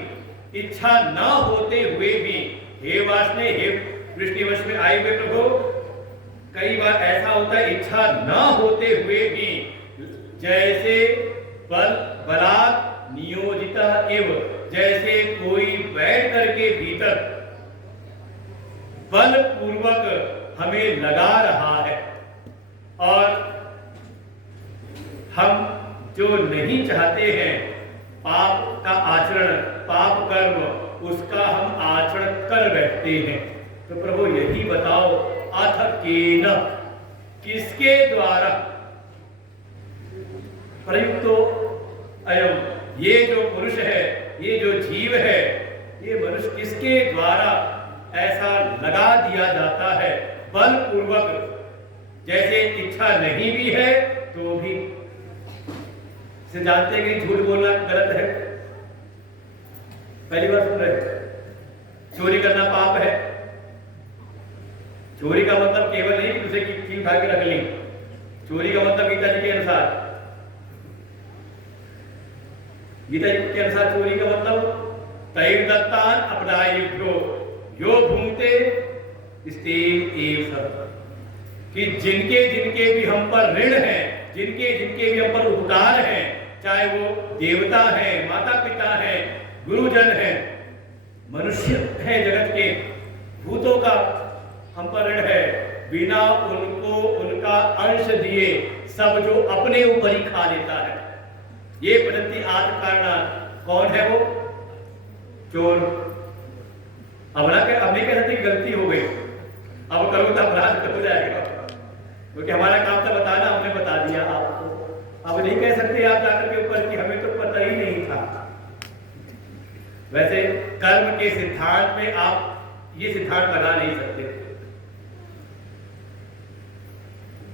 इच्छा ना होते हुए भी, हे वासने हे वृष्टिवश में आए हुए प्रभु, कई बार ऐसा होता है इच्छा ना होते हुए भी जैसे बलात् नियोजिता एव, जैसे कोई बैठ करके भीतर बलपूर्वक हमें लगा रहा है, और हम जो नहीं चाहते हैं पाप का आचरण, पाप कर्म, उसका हम आचरण कर बैठते हैं। तो प्रभु यही बताओ, अथ केन, किसके द्वारा प्रयुक्तो अयम, ये जो पुरुष है, ये जो जीव है, ये मनुष्य किसके द्वारा ऐसा लगा दिया जाता है बलपूर्वक, जैसे इच्छा नहीं भी है तो भी। से जानते हैं कि झूठ बोलना गलत है, पहली बार सुन रहे हैं। चोरी करना पाप है। चोरी का मतलब केवल नहीं कि दूसरे की चीज उठा के रख ली, चोरी का मतलब गीता जी के अनुसार, गीता जी के अनुसार चोरी का मतलब तैर दत्तान अपरायेभ्यो यो भूंगते स्तेन एव सब, कि जिनके जिनके भी हम पर ऋण है, जिनके जिनके भी हम पर उपकार है, चाहे वो देवता है, माता पिता है, गुरुजन है, मनुष्य है, जगत के भूतों का हम पर ऋण है, बिना उनको उनका अंश दिए सब जो अपने ऊपर ही खा लेता है, ये पद्धति आदि कारणा। कौन है वो? चोर। अब नहीं कह सकते गलती हो गई, अब करो तो अपराध हो जाएगा, क्योंकि हमारा काम था बताना, हमने बता दिया आपको। अब नहीं कह सकते आप जाकर के ऊपर कि हमें तो पता ही नहीं था। वैसे कर्म के सिद्धांत में आप ये सिद्धांत बना नहीं सकते,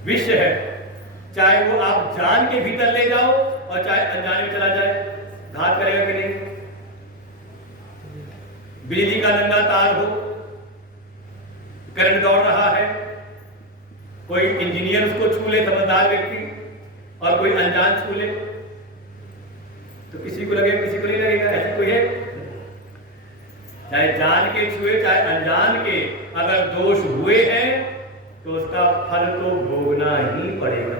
विषय है, चाहे वो आप जान के भीतर ले जाओ और चाहे अनजाने में चला जाए, घात करेगा कि नहीं। बिजली का नंगा तार हो, करंट दौड़ रहा है, कोई इंजीनियर उसको छू ले, समझदार व्यक्ति, और कोई अनजान छू ले, तो किसी को लगेगा किसी को नहीं लगेगा, ऐसी कोई है? चाहे जान के छुए चाहे अनजान के, अगर दोष हुए हैं तो उसका फल तो भोगना ही पड़ेगा,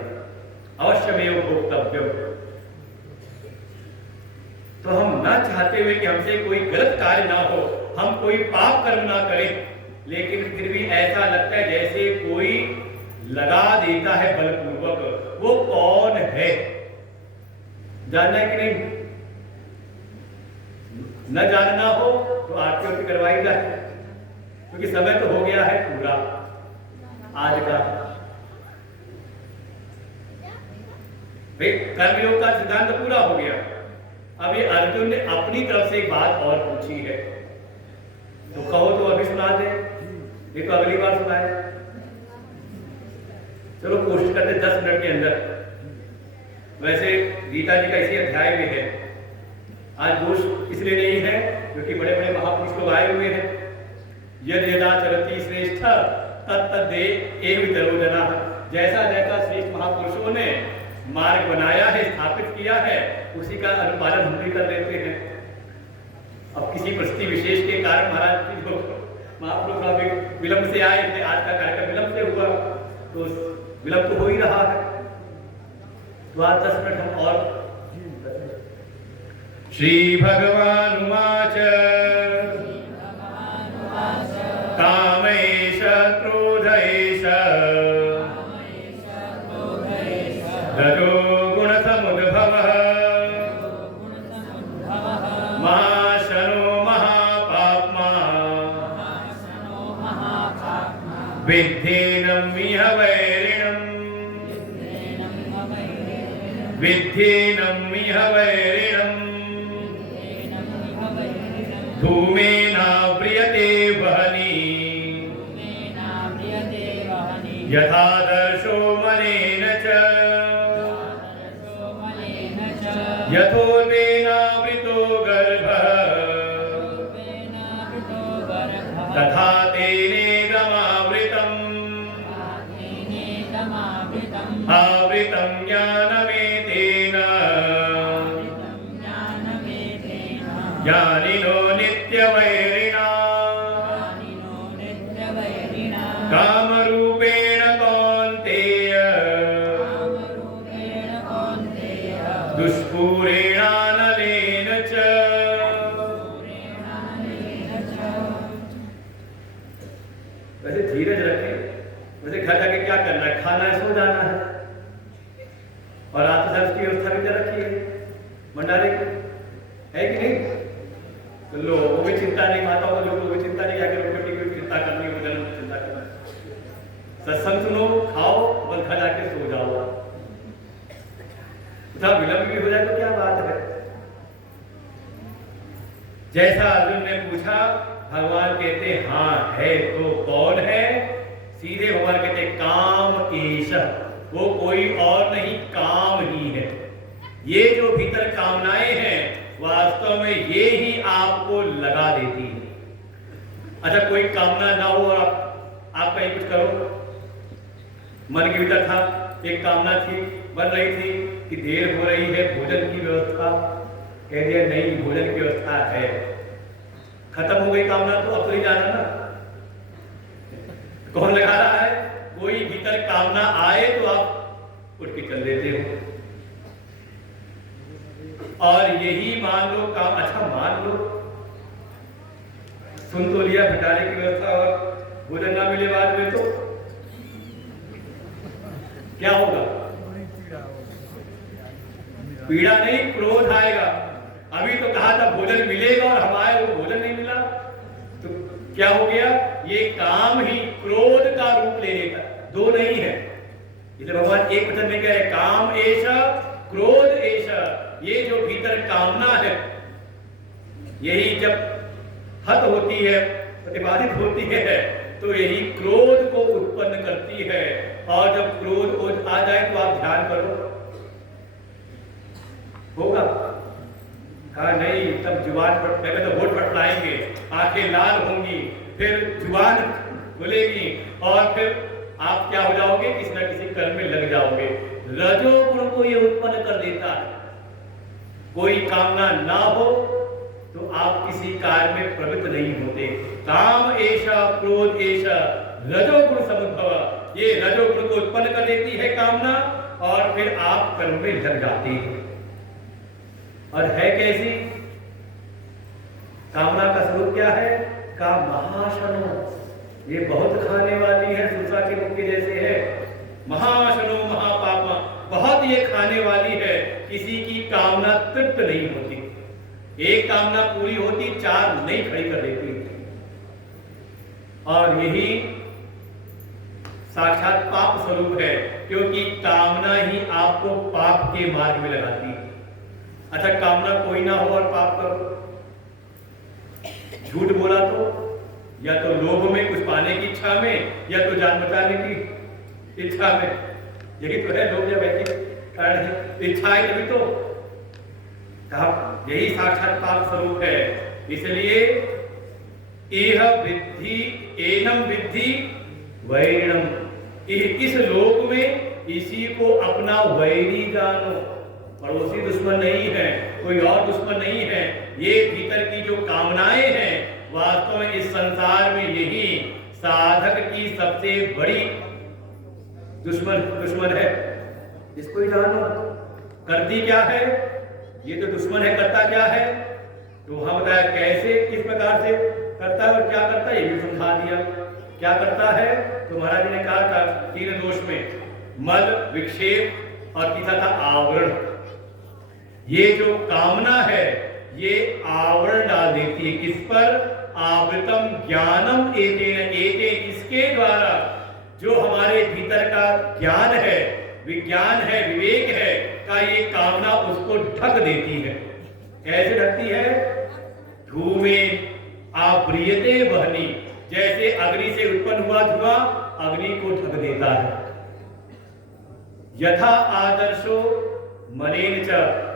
अवश्यमेव भोक्तव्यम। तो हम ना चाहते हुए कि हमसे कोई गलत कार्य ना हो, हम कोई पाप कर्म ना करें, लेकिन फिर भी ऐसा लगता है जैसे कोई लगा देता है बलपूर्वक। वो कौन है जानना है कि नहीं? न जानना हो तो आरती करवाई जाए, क्योंकि समय तो हो गया है पूरा आज का। कर्मयोग का सिद्धांत तो पूरा हो गया। अब ये अर्जुन ने अपनी तरफ से एक बात और पूछी है, तो कहो तो अभी सुना दे, ये तो अगली बार सुनाए। चलो कोशिश करते 10 मिनट के अंदर। वैसे गीता जी का इसी अध्याय में है। आज दोष इसलिए नहीं है क्योंकि बड़े बड़े महापुरुष लोग आए हुए हैं। यद यदा चरति श्रेष्ठ तत् तद्दे एवं जना, जैसा जैसा श्रेष्ठ महापुरुषों ने मार्ग बनाया है, स्थापित किया है, उसी का अनुपालन हम भी कर लेते हैं। अब किसी परिस्थिति विशेष के कारण महाराज महापुरुष विलंब से आए थे, आज का कार्यक्रम विलंब से हुआ, तो विलंब तो हो ही रहा है। तो आज 10 मिनट हम और। श्री भगवान उवाच कामैष क्रोधैष रजो गुणसमुद्भवः महाशनो महापाप्मा विद्धेनं इह वैरिणम् विद्धेनं इह वैरिणम् धूमेनाव्रियते वह्नि यथादर्शो मलेन च यथोल्बेन ज्ञानिनो नित्यवैरिणा कामरूपेण कौन्तेय दुष्पूरेणानलेन च। वैसे धीरज रखें। वैसे घर जाके क्या करना है? खाना है, सो जाना है। और आप तो की व्यवस्था भी कर रखी है भंडारे की, है कि नहीं? तो लोगों को भी चिंता नहीं, माताओं को लोगों को भी चिंता नहीं, आगे रोटी की चिंता करनी, भोजन की चिंता करना। सत्संग सुनो, खाओ, बस घर जाके सो जाओ। थोड़ा विलंब भी हो जाए तो क्या बात है। जैसा अर्जुन ने पूछा, भगवान कहते हाँ है तो कौन है? सीधे भगवान कहते काम ईश, वो कोई और नहीं, काम ही है। ये जो भीतर कामनाएं हैं वास्तव में ये ही आपको लगा देती है। अच्छा, कोई कामना ना हो और आप कहीं कुछ करो, मन के भीतर था, एक कामना थी, बन रही थी कि देर हो रही है, भोजन की व्यवस्था, कह दिया नहीं भोजन की व्यवस्था है, खत्म हो गई कामना, तो अब तो नहीं जाना ना। कौन लगा रहा है? कोई भीतर कामना आए तो आप उठ के चल देते हो। और यही मान लो काम, अच्छा मान लो सुन तो लिया भंडारे की व्यवस्था और भोजन ना मिले बाद में, तो क्या होगा? पीड़ा नहीं, क्रोध आएगा। अभी तो कहा था भोजन मिलेगा और हमारे वो भोजन नहीं मिला, तो क्या हो गया? ये काम ही क्रोध का रूप ले लेता, दो नहीं है। इसलिए भगवान एक वचन में कह रहे काम ऐसा क्रोध ऐसा। ये जो भीतर कामना है यही जब हत होती है, प्रतिपादित होती है, तो यही क्रोध को उत्पन्न करती है। और जब क्रोध आ जाए तो आप ध्यान करो, होगा? हाँ नहीं, तब जुबान पर पहले तो होठ पटलाएंगे, आंखें लाल होंगी, फिर जुबान खुलेगी और फिर आप क्या हो जाओगे? किसी न किसी कर्म में लग जाओगे। रजोगुण को ये उत्पन्न कर देता है। कोई कामना ना हो तो आप किसी कार्य में प्रवृत्त नहीं होते। काम ऐसा क्रोध ऐसा रजोगुण समुद्भव, ये रजोगुण को उत्पन्न कर देती है कामना और फिर आप कर्म में लग जाते हैं। और है कैसी कामना का स्वरूप? क्या है? का महाशनो, ये बहुत खाने वाली है, सुसा के मुख के जैसे है। महाशनो महापापा, बहुत ये खाने वाली है, किसी की कामना तृप्त नहीं होती। एक कामना पूरी होती, चार नहीं खड़ी कर देती। और यही साक्षात पाप स्वरूप है, क्योंकि कामना ही आपको पाप के मार्ग में लगाती है। अच्छा, कामना कोई ना हो और पाप करो, झूठ बोला तो, या तो लोभ में कुछ पाने की इच्छा में, या तो जान बचाने की इच्छा में। यही तो है लोभ या वैसे कारण है, इच्छा है तभी तो कहा, यही साक्षात पाप स्वरूप है। इसलिए एह विद्धि एनम विद्धि वैरिणम, इस लोक में इसी को अपना वैरी जानो। पड़ोसी दुश्मन नहीं है, कोई और दुश्मन नहीं है। ये भीतर की जो कामनाएं हैं वास्तव में इस संसार में यही साधक की सबसे बड़ी दुश्मन है। इसको ही जानो। करती क्या है? ये तो दुश्मन है, करता क्या है? तो हम बताया कैसे, किस प्रकार से करता है और क्या करता है, ये भी समझा दिया। क्या करता है? तो महाराज ने कहा था 3 दोष में, मद, विक्षेप और तीसरा था आवरण। ये जो कामना है ये आवरण डाल देती है। किस पर? आवृतम ज्ञानम एतेन, इसके द्वारा जो हमारे भीतर का ज्ञान है, विज्ञान है, विवेक है, का ये कामना उसको ढक देती है। कैसे ढकती है? धूमें आप्रियते बहनी, जैसे अग्नि से उत्पन्न हुआ धुआं अग्नि को ढक देता है। यथा आदर्शो मनेन च,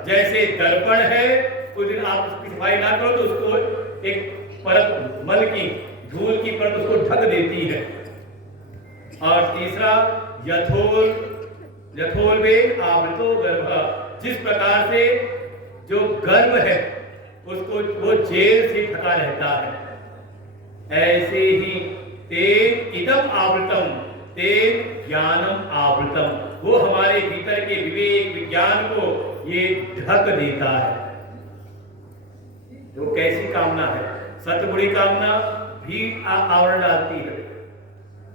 जैसे दर्पण है, कुछ दिन आप उसकी सफाई ना करो तो उसको एक परत, मल की, धूल की परत उसको ढक देती है। और तीसरा यथोल्बे आवृतो गर्भ, जिस प्रकार से जो गर्भ है उसको वो जेल से ढका रहता है। ऐसे ही तेन इदम आवृतम तेन ज्ञानम आवृतम, वो हमारे भीतर के विवेक विज्ञान को ये ढक देता है। वो कैसी कामना है? सतगुणी कामना भी आवरण डालती है,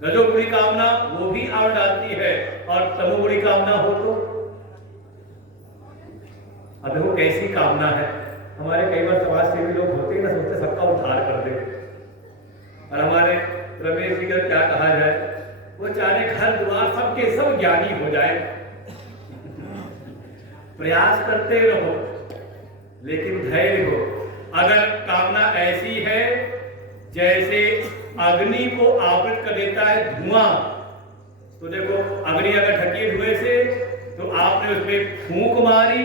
रजोगुणी कामना वो भी आवरण डालती है, और तमोगुणी कामना हो तो अब देखो कैसी कामना है। हमारे कई बार समाज सेवी लोग होते हैं ना, सोचते सबका उद्धार कर दे, और हमारे रमेश जी का क्या कहा जाए, वो चाहे घर द्वार सबके सब ज्ञानी हो जाए। प्रयास करते रहो लेकिन धैर्य हो। अगर कामना ऐसी है जैसे अग्नि को आवृत कर देता है धुआं, तो देखो अग्नि अगर ढकी धुएं से, तो आपने उसमें फूंक मारी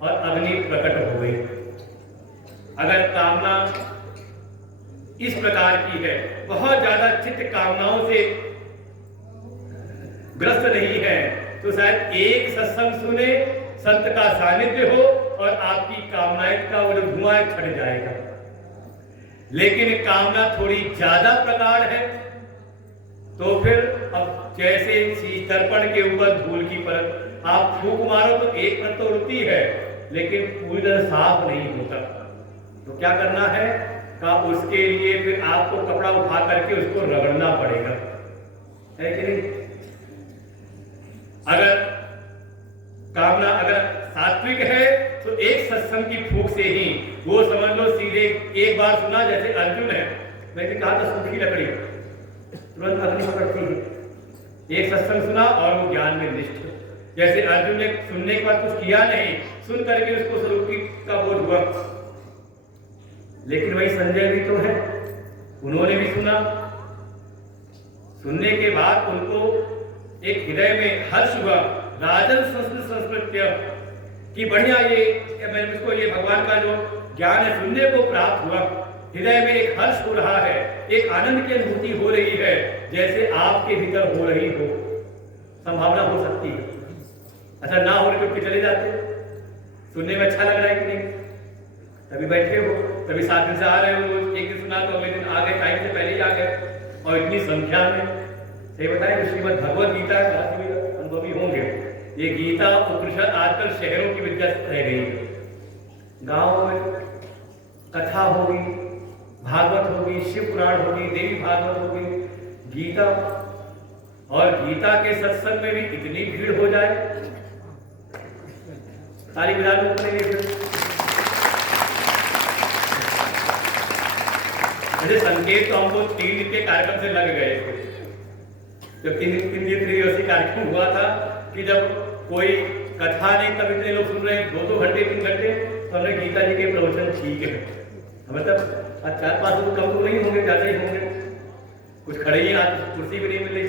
और अग्नि प्रकट हो गई। अगर कामना इस प्रकार की है, बहुत ज्यादा चित्त कामनाओं से ग्रस्त नहीं है, तो शायद एक सत्संग सुने, संत का सानिध्य हो और आपकी कामनाएं का वो धुआं छट जाएगा। लेकिन कामना थोड़ी ज्यादा प्रगाढ़ है, तो फिर अब जैसे शीश दर्पण के ऊपर धूल की परत, आप फूंक मारो तो एक परत तो उड़ती है, लेकिन पूरी तरह साफ नहीं होता। तो क्या करना है का उसके लिए फिर आपको कपड़ा उठा करके उसको रगड़ना पड़ेगा, है कि नहीं? अगर कामना अगर सात्विक है तो एक सत्संग की फूंक से ही वो समझ लो सीधे एक बार सुना, जैसे अर्जुन है, मैंने कहा था सूखी लकड़ी तुरंत अग्नि पकड़ती है। एक सत्संग सुना और वो ज्ञान में निष्ठ, जैसे अर्जुन ने सुनने के बाद कुछ किया नहीं, सुन करके उसको स्वरूप का बोध हुआ। लेकिन वही संजय भी तो है, उन्होंने भी सुना, सुनने के बाद उनको एक हृदय में हर्ष हुआ, राजन संस्कृत्य कि बढ़िया ये भगवान का जो ज्ञान है सुनने को प्राप्त हुआ। हृदय में एक हर्ष हो रहा है, एक आनंद की अनुभूति हो रही है, जैसे आपके भीतर हो रही हो। संभावना हो सकती है, अच्छा ना हो रही तो चले जाते, सुनने में अच्छा लग रहा है कि नहीं? कभी बैठे हो, कभी 7 दिन से आ रहे हो, रोज एक दिन सुना तो अगले दिन आ गए, टाइम से पहले ही आ गए, और इतनी संख्या में। सही बताए, श्रीमद् भगवत गीता अनुभवी होंगे, ये गीता उपनिषद आजकल शहरों की विद्या रह गई है। गांव में कथा होगी, भागवत होगी, शिव पुराण होगी, देवी भागवत होगी, गीता, और गीता के सत्संग में भी इतनी भीड़ हो जाए, ताली बजा लो अपने लिए। ऐसे संकेत तो हमको 3 दिन के कार्यक्रम से लग गए। जब 3 दिन त्रिदिवसीय कार्यक्रम हुआ था कि जब कोई कथा नहीं, तब इतने लोग सुन रहे हैं 2-2 घंटे 3 घंटे, तो हमने गीता जी के प्रवचन ठीक है, मतलब 4-5 लोग कम तो नहीं होंगे, ज्यादा ही होंगे, कुछ खड़े ही, आज कुर्सी भी नहीं मिल रही,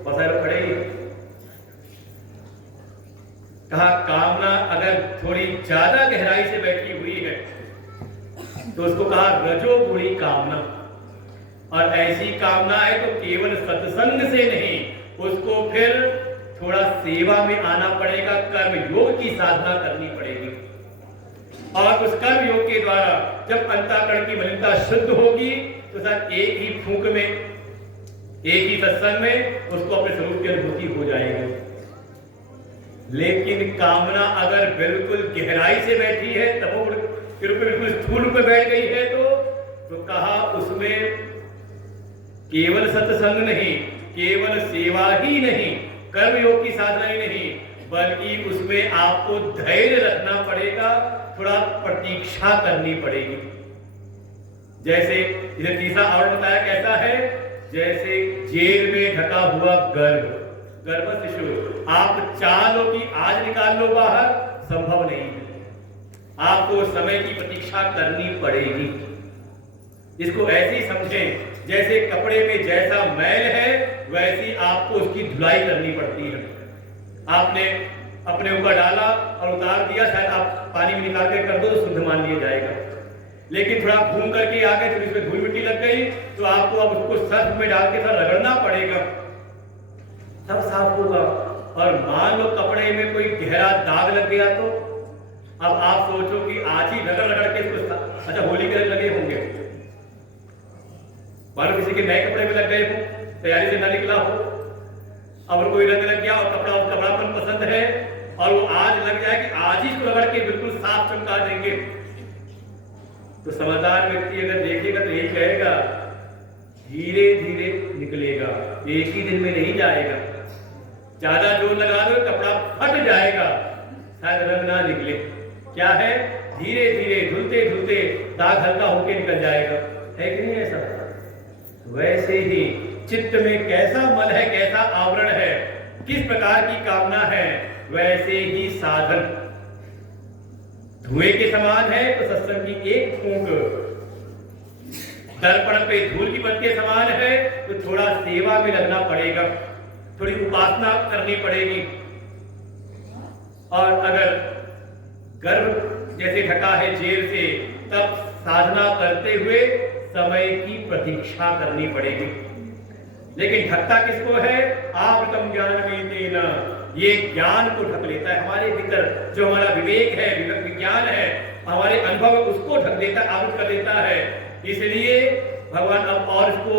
बहुत सारे लोग खड़े ही। कहा कामना अगर थोड़ी ज्यादा गहराई से बैठी हुई है तो उसको कहा रजोगुणी कामना, और ऐसी कामना है तो केवल सत्संग से नहीं, उसको फिर थोड़ा सेवा में आना पड़ेगा, कर्म योग की साधना करनी पड़ेगी, और उस कर्म योग के द्वारा जब अंतःकरण की मलिनता शुद्ध होगी तो सर एक ही फूंक में, एक ही सत्संग में उसको अपने स्वरूप की अनुभूति हो जाएगी। लेकिन कामना अगर बिल्कुल गहराई से बैठी है, तब बिल्कुल स्थूल पे बैठ गई है, तो कहा उसमें केवल सत्संग नहीं, केवल सेवा ही नहीं, कर्म योग की साधना ही नहीं, बल्कि उसमें आपको धैर्य रखना पड़ेगा, थोड़ा प्रतीक्षा करनी पड़ेगी। जैसे इसे तीसरा आवरण बताया कैसा है, जैसे जेल में ढका हुआ गर्भ शिशु, आप चाह लो कि आज निकाल लो बाहर, संभव नहीं है, आपको समय की प्रतीक्षा करनी पड़ेगी। इसको ऐसे ही समझें जैसे कपड़े में जैसा मैल है वैसी आपको उसकी धुलाई करनी पड़ती है। आपने अपने ऊपर डाला और उतार दिया, शायद आप पानी में निकाल के कर दो तो शुद्ध मान लिया जाएगा, लेकिन थोड़ा घूम करके आ गए तो इसमें धूल मिट्टी लग गई, तो आपको अब उसको सर्फ में डाल के थोड़ा रगड़ना पड़ेगा, तब साफ होगा। और मान लो कपड़े में कोई गहरा दाग लग गया तो अब आप सोचो कि आज ही रगड़ रगड़ के इसको अच्छा होली के लगे होंगे, मानो किसी के नए कपड़े में लग गए हो, तैयारी से ना निकला हो, अब कोई रंग लग गया और कपड़ापन पसंद है और वो आज लग जाए कि आज ही इसको रगड़ के बिल्कुल साफ चमका देंगे, तो समझदार व्यक्ति अगर देखेगा तो यही कहेगा धीरे धीरे निकलेगा, एक ही दिन में नहीं जाएगा। ज्यादा जोर लगा दो कपड़ा फट जाएगा, शायद रंग ना निकले। क्या है, धीरे धीरे धुलते धुलते दाग हल्का होके निकल जाएगा, है कि नहीं ऐसा? वैसे ही चित्त में कैसा मन है, कैसा आवरण है, किस प्रकार की कामना है, वैसे ही साधन धुएं के समान है। तो सत्संग की एक फूंक दर्पण पे धूल की पत्ती के समान है, तो थोड़ा सेवा में लगना पड़ेगा, थोड़ी उपासना करनी पड़ेगी। और अगर गर्भ जैसे ढका है जेल से, तब साधना करते हुए समय की प्रतीक्षा करनी पड़ेगी। लेकिन ढकता किसको है? आवृतम ज्ञानमेतेन, ये ज्ञान को ढक लेता है। हमारे भीतर जो हमारा विवेक है, विज्ञान है, हमारे अनुभव उसको ढक देता है, आवृत कर देता है। इसलिए भगवान अब और इसको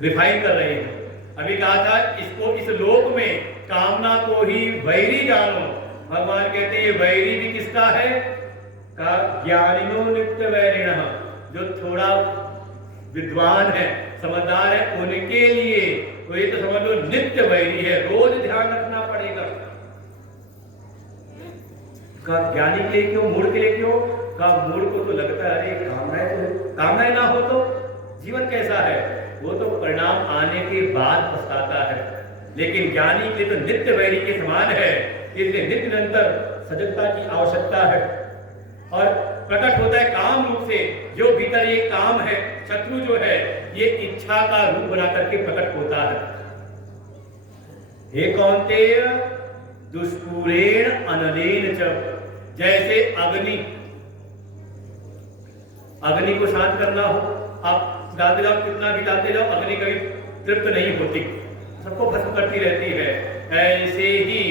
रिफाइन कर रहे हैं। अभी कहा था इसको इस लोक में कामना को ही वैरी जानो। भगवान कहते हैं ये वैरी भी किसका है? का ज्ञानिनो नित्य वैरिणः, जो थोड़ा विद्वान है, समझदार है, उनके लिए तो ये तो समझ लो नित्य वैरी है, रोज ध्यान रखना पड़ेगा। का ज्ञानी के लिए क्यों, मूढ़ के लिए क्यों? का मूढ़ को तो लगता है अरे कामनाएं ना हो तो जीवन कैसा है, वो तो परिणाम आने के बाद पछताता है। लेकिन ज्ञानी के लिए तो नित्य वैरी के समान है, इसलिए नित्य निरंतर सजगता की आवश्यकता है। और प्रकट होता है काम रूप से, जो भीतर ये काम है, शत्रु जो है, ये इच्छा का रूप बना करके प्रकट होता है। हे कौन्तेय दुष्पूरेण अनलेन च, जैसे अग्नि को शांत करना हो, आप गाते जाओ, कितना भी गाते जाओ, अग्नि कभी तृप्त नहीं होती, सबको भस्म करती रहती है। ऐसे ही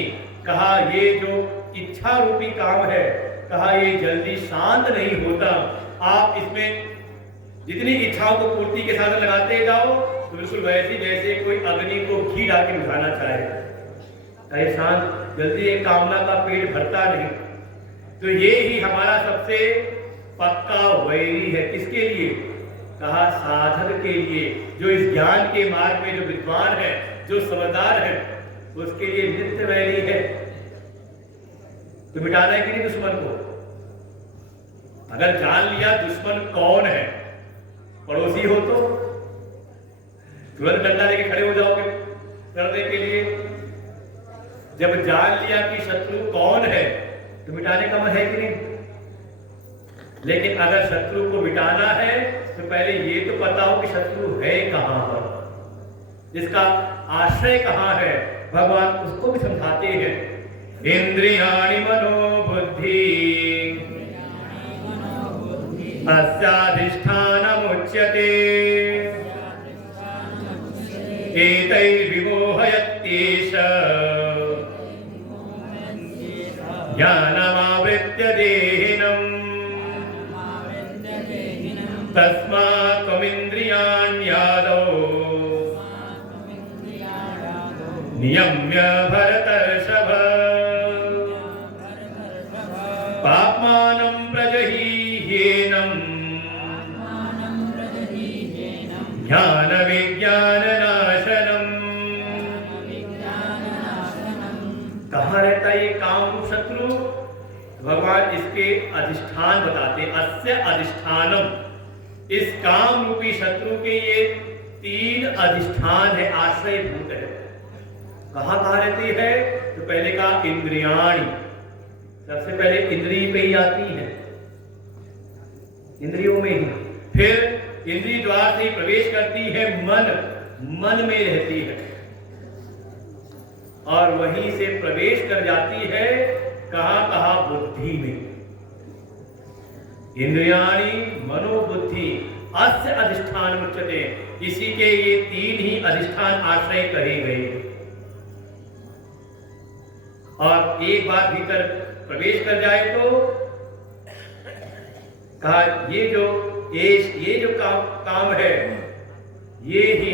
कहा ये जो इच्छा रूपी काम है, कहा ये जल्दी शांत नहीं होता। आप इसमें जितनी इच्छाओं को पूर्ति के साथ लगाते जाओ, तो बिल्कुल वैसी जैसे कोई अग्नि को घी डाल के बुझाना चाहे, शांत जल्दी एक कामना का पेट भरता नहीं। तो ये ही हमारा सबसे पक्का वैरी है। किसके लिए? कहा साधक के लिए, जो इस ज्ञान के मार्ग में जो विद्वान है, जो समझदार है, उसके लिए नित्य वैरी है। तो मिटाना है कि नहीं दुश्मन को? अगर जान लिया दुश्मन कौन है, पड़ोसी हो तो तुरंत डंडा लेके खड़े हो जाओगे लड़ने के लिए। जब जान लिया कि शत्रु कौन है, तो मिटाने का मन है कि नहीं? लेकिन अगर शत्रु को मिटाना है तो पहले ये तो पता हो कि शत्रु है कहां पर, जिसका आश्रय कहां है। भगवान उसको भी समझाते हैं। इंद्रियाणि मनोबुद्धि अस्याधिष्ठानमुच्यते एतैर्विमोहयत्येष ज्ञानमावृत्य देहिनम् तस्मात् त्वमिन्द्रियाण्यादौ नियम्य भरतर्षभ पाप्मानं प्रजहीह्येनं ज्ञानविज्ञाननाशनम्। कहाँ रहता है ये काम रूप शत्रु? भगवान इसके अधिष्ठान बताते, अस्य अधिष्ठानम, इस काम रूपी शत्रु के ये 3 अधिष्ठान है, आश्रयभूत है। कहाँ रहती है? तो पहले कहा इंद्रियाणि, सबसे पहले इंद्रिय पे ही आती है, इंद्रियों में ही। फिर इंद्रिय द्वार से प्रवेश करती है मन में रहती है, और वहीं से प्रवेश कर जाती है कहा बुद्धि में। इंद्रियाणि मनोबुद्धि अस्य अधिष्ठान उच्यते, इसी के ये 3 ही अधिष्ठान आश्रय कहे गए। और एक बात भीतर प्रवेश कर जाए तो कहा ये जो काम है, ये ही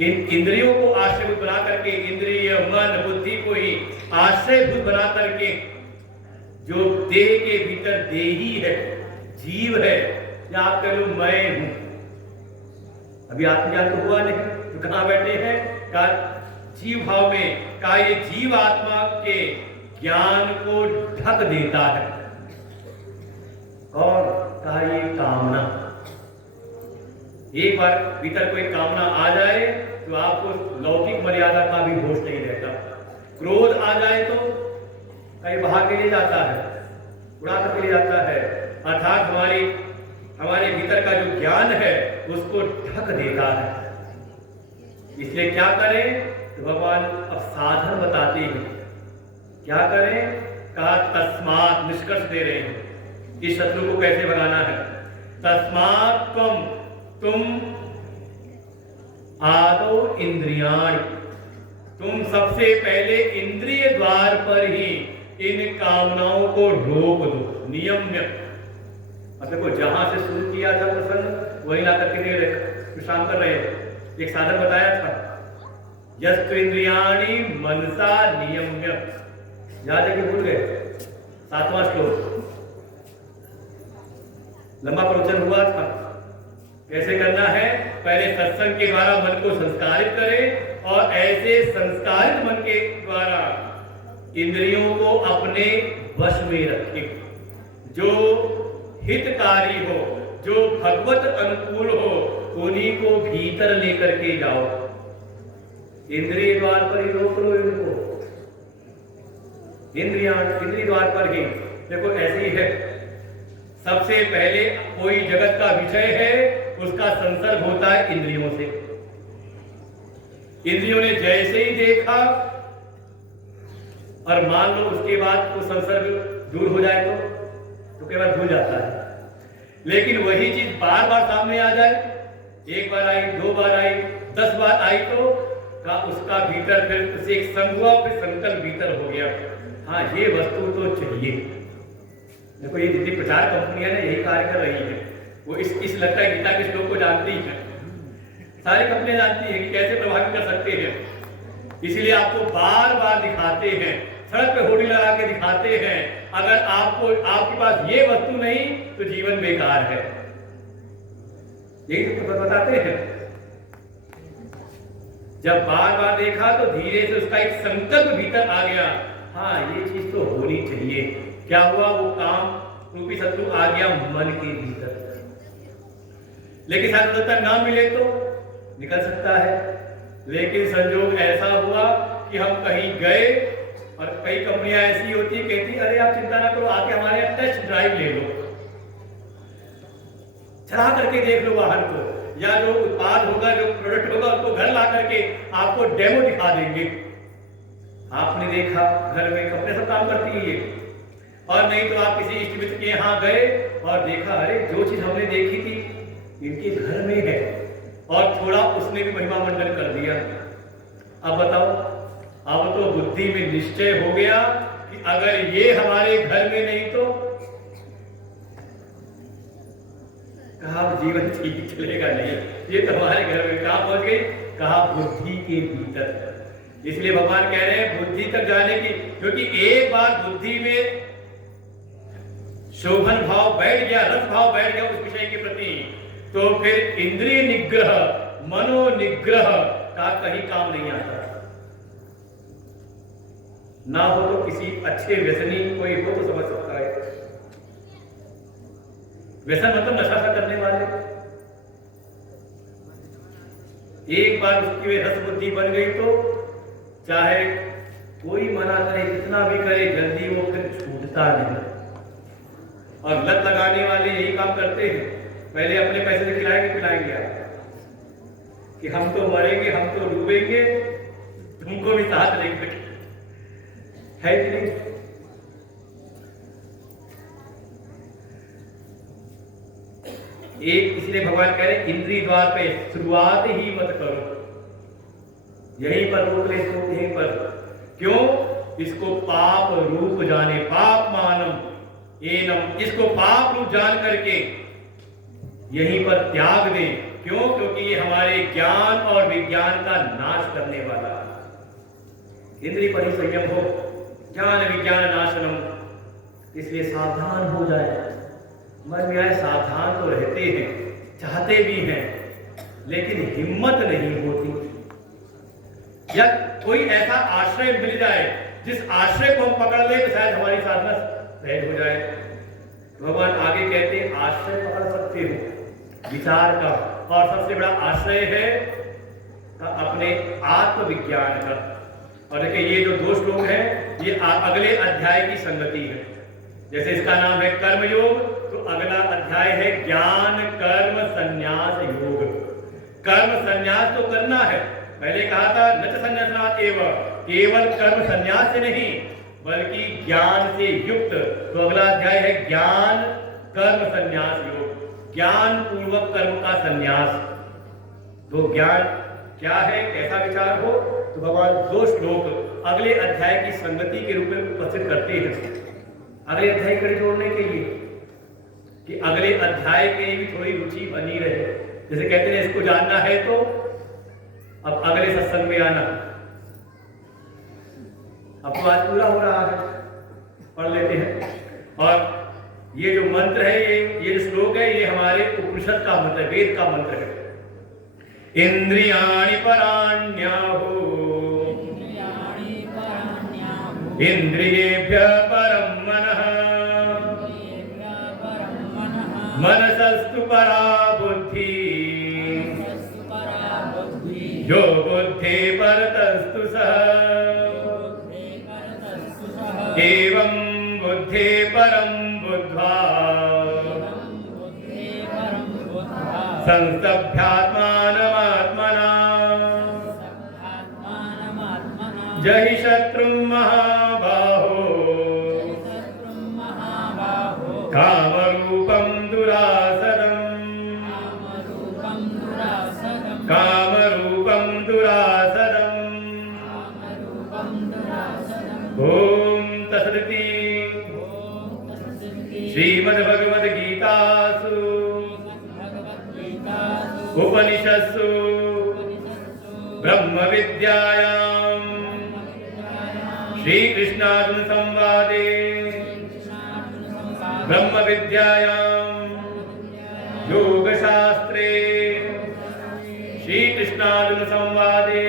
इन इंद्रियों को आश्रयभूत बना करके, इंद्रिय मन बुद्धि को ही आश्रयभूत बना करके, जो देह के भीतर देही है, जीव है, या आप कह लो मैं हूं। अभी आत्मज्ञान तो हुआ नहीं, तो कहां बैठे हैं? कहा जीव भाव में, कहा ये जीव आत्मा के ज्ञान को ढक देता है। और कहा ये कामना, एक बार भीतर कोई कामना आ जाए तो आपको लौकिक मर्यादा का भी होश नहीं रहता। क्रोध आ जाए तो कहीं बहा के लिए जाता है, उड़ा कर ले जाता है, अर्थात हमारे भीतर का जो ज्ञान है उसको ढक देता है। इसलिए क्या करें? तो भगवान अब साधन बताते हैं, क्या करें? कहा तस्मात्, निष्कर्ष दे रहे हैं इस शत्रु को कैसे भगाना है। तस्मात् तुम आदो इंद्रियाणि, तुम सबसे पहले इंद्रिय द्वार पर ही इन कामनाओं को रोक दो, नियम्य। देखो जहां से शुरू किया था प्रसंग वही ला करके विश्राम कर रहे हैं। एक साधन बताया था, यस्तु इंद्रियाणि मनसा नियम्य, याद है कि भूल गए? 7वां श्लोक, लंबा प्रवचन हुआ था। कैसे करना है? पहले सत्संग के द्वारा मन को संस्कारित करें और ऐसे संस्कारित मन के द्वारा इंद्रियों को अपने वश में रखें। जो हितकारी हो, जो भगवत अनुकूल हो, उन्हीं को भीतर लेकर के जाओ। इंद्रिय द्वार पर ही रोक लो इनको, इंद्रिय द्वार पर ही। देखो ऐसी है, सबसे पहले कोई जगत का विषय है, उसका संसर्ग होता है इंद्रियों से। इंद्रियों ने जैसे ही देखा और मान लो उसके बाद वो संसर्ग दूर हो जाए तो कई बार भूल जाता है। लेकिन वही चीज बार बार सामने आ जाए, एक बार आई, 2 बार आई, 10 बार आई, तो का उसका भीतर फिर उसे एक संग हुआ, फिर संकल्प भीतर हो गया, हाँ ये वस्तु तो चाहिए। देखो ये जितनी प्रचार कंपनियां ने यही कार्य कर रही है, वो इस लगता है गीता के श्लोक को जानती है, सारी कंपनियां जानती है कि कैसे प्रभावित कर सकते हैं। इसलिए आपको बार बार दिखाते हैं, सड़क पे होर्डिंग लगा के दिखाते हैं, अगर आपके पास ये वस्तु नहीं तो जीवन बेकार है, यही तो बताते हैं। जब बार बार देखा तो धीरे से उसका एक संकल्प भीतर आ गया, हाँ ये चीज तो होनी चाहिए। क्या हुआ? वो काम रूपी शत्रु आ गया मन के भीतर। लेकिन साधुता ना मिले तो निकल सकता है, लेकिन संजोग ऐसा हुआ कि हम कहीं गए और कई कंपनियां ऐसी होती है, कहती अरे आप चिंता ना करो, आके हमारे यहाँ टेस्ट ड्राइव ले लो, चला करके देख लो वाहन को, या जो उत्पाद होगा, जो प्रोडक्ट होगा, उसको घर ला करके आपको डेमो दिखा देंगे। आपने देखा घर में कंपनी सब काम करती है ये, और नहीं तो आप किसी इष्ट मित्र के यहाँ गए और देखा अरे जो चीज हमने देखी थी इनके घर में है, और थोड़ा उसने भी महिमा मंडन कर दिया। अब बताओ, अब तो बुद्धि में निश्चय हो गया कि अगर ये हमारे घर में नहीं तो कहा जीवन ठीक चलेगा नहीं, ये तो हमारे घर में कहां पहुंच गई? कहा बुद्धि के भीतर। इसलिए भगवान कह रहे हैं बुद्धि तक जाने की, क्योंकि एक बार बुद्धि में शोभन भाव बैठ गया, रस भाव बैठ गया उस विषय के प्रति, तो फिर इंद्रिय निग्रह, मनो निग्रह का कहीं काम नहीं आता। ना हो तो किसी अच्छे व्यसनी कोई हो तो समझ सकता है। व्यसन मतलब नशा सा करने वाले, एक बार उसकी रस बुद्धि बन गई तो चाहे कोई मना करे, कितना भी करे, जल्दी वो फिर छूटता नहीं। और लत लगाने वाले यही काम करते हैं, पहले अपने पैसे से पिलाएंगे आप कि हम तो मरेंगे, हम तो डूबेंगे, तुमको भी साथ लेंगे, है कि नहीं? एक इसलिए भगवान कह रहे इंद्रिय द्वार पे शुरुआत ही मत करो, यहीं पर रोक ले, यहीं पर। क्यों? इसको पाप रूप जाने, पाप मानम एनम, इसको पाप रूप जान करके यहीं पर त्याग दें। क्यों? क्योंकि ये हमारे ज्ञान और विज्ञान का नाश करने वाला है। इंद्रिय परिसंयम हो, ज्ञान विज्ञान नाशनम, इसलिए सावधान हो जाए। मन में आए सावधान तो रहते हैं, चाहते भी हैं, लेकिन हिम्मत नहीं होती। या कोई ऐसा आश्रय मिल जाए जिस आश्रय को हम पकड़ ले तो शायद हमारी साधना सहज हो जाए। भगवान आगे कहते हैं आश्रय पकड़ सकते हो विचार का, और सबसे बड़ा आश्रय है अपने आत्मविज्ञान का। और देखिए ये जो 2 श्लोक हैं ये अगले अध्याय की संगति है। जैसे इसका नाम है कर्मयोग, तो अगला अध्याय है ज्ञान कर्म संन्यास योग। कर्म संन्यास तो करना है, पहले कहा था न संन्यासनात् एव, केवल कर्म संन्यास से नहीं बल्कि ज्ञान से युक्त। तो अगला अध्याय है ज्ञान कर्म संन्यास योग, ज्ञान पूर्वक कर्म का संन्यास। तो ज्ञान क्या है, कैसा विचार हो, तो भगवान 2 श्लोक अगले अध्याय की संगति के रूप में उपस्थित करते हैं। अगले अध्याय को जोड़ने के लिए कि अगले अध्याय के भी थोड़ी रुचि बनी रहे। जैसे कहते हैं इसको जानना है तो अब अगले सत्संग में आना। अब तो आज पूरा हो रहा है, पढ़ लेते हैं। और ये जो मंत्र है, ये जो श्लोक है, ये हमारे उपनिषद का मंत्र, वेद का मंत्र है। इंद्रियाणि पराण्याहु इंद्रियेभ्यः परं मनः मनसस्तु परा बुद्धि यो बुद्धे परतस्तु सः एवं बुद्धे परं बुद्ध्वा संस्तभ्यात्मानमात्मना जहि शत्रुं महाबाहो कामरूपं दुरासदम् कामरूपं दुरासदम्। ओम तत्सदिति श्रीमद्भगवद्गीतासु उपनिषत्सु ब्रह्म विद्यायां श्रीकृष्णार्जुन संवादे ब्रह्म विद्यायां योगशास्त्रे श्रीकृष्णार्जुन संवादे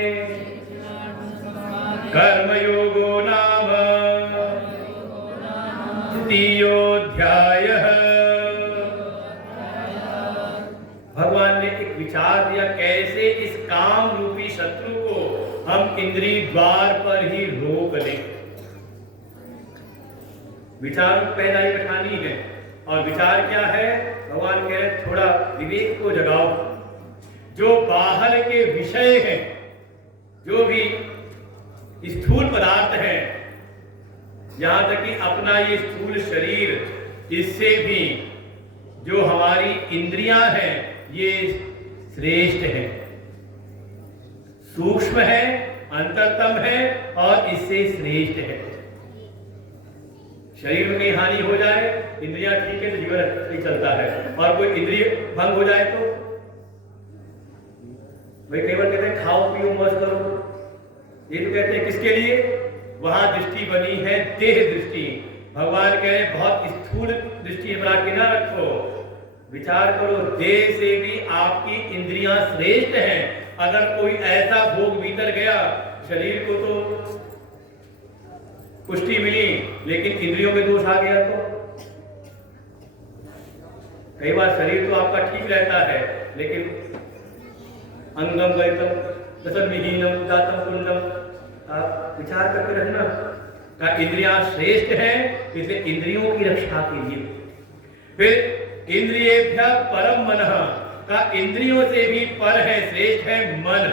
कर्मयोगो नाम तृतीयोऽध्यायः। भगवान ने एक विचार दिया कैसे इस काम रूपी शत्रु को हम इंद्रिय द्वार पर ही रोक लें। विचार पहला ही बैठानी है। और विचार क्या है? भगवान कह रहे थोड़ा विवेक को जगाओ। जो बाहर के विषय हैं, जो भी स्थूल पदार्थ है, यहां तक कि अपना ये स्थूल शरीर, इससे भी जो हमारी इंद्रियां हैं ये श्रेष्ठ है, सूक्ष्म है, अंतरतम है और इससे श्रेष्ठ है। शरीर में कहीं हानि हो जाए, इंद्रियां ठीक है तो जीवन नहीं चलता है, और कोई इंद्रिय भंग हो जाए तो भाई कई बार कहते हैं खाओ पियो मौज करो। ये तो कहते हैं किसके लिए? वहां दृष्टि बनी है देह दृष्टि। भगवान कह रहे बहुत स्थूल दृष्टि बना के ना रखो, विचार करो देह से भी आपकी इंद्रियां श्रेष्ठ हैं। अगर कोई ऐसा भोग भीतर गया, शरीर को तो पुष्टि मिली लेकिन इंद्रियों में दोष आ गया तो कई बार शरीर तो आपका ठीक रहता है लेकिन अंगम गलितम दशम विहीनम दातम कुंडम, आप विचार करके रखना का इंद्रियां श्रेष्ठ है, इसलिए इंद्रियों की रक्षा के लिए। फिर इंद्रियेभ्य परम मनः का इंद्रियों से भी पर है, श्रेष्ठ है मन।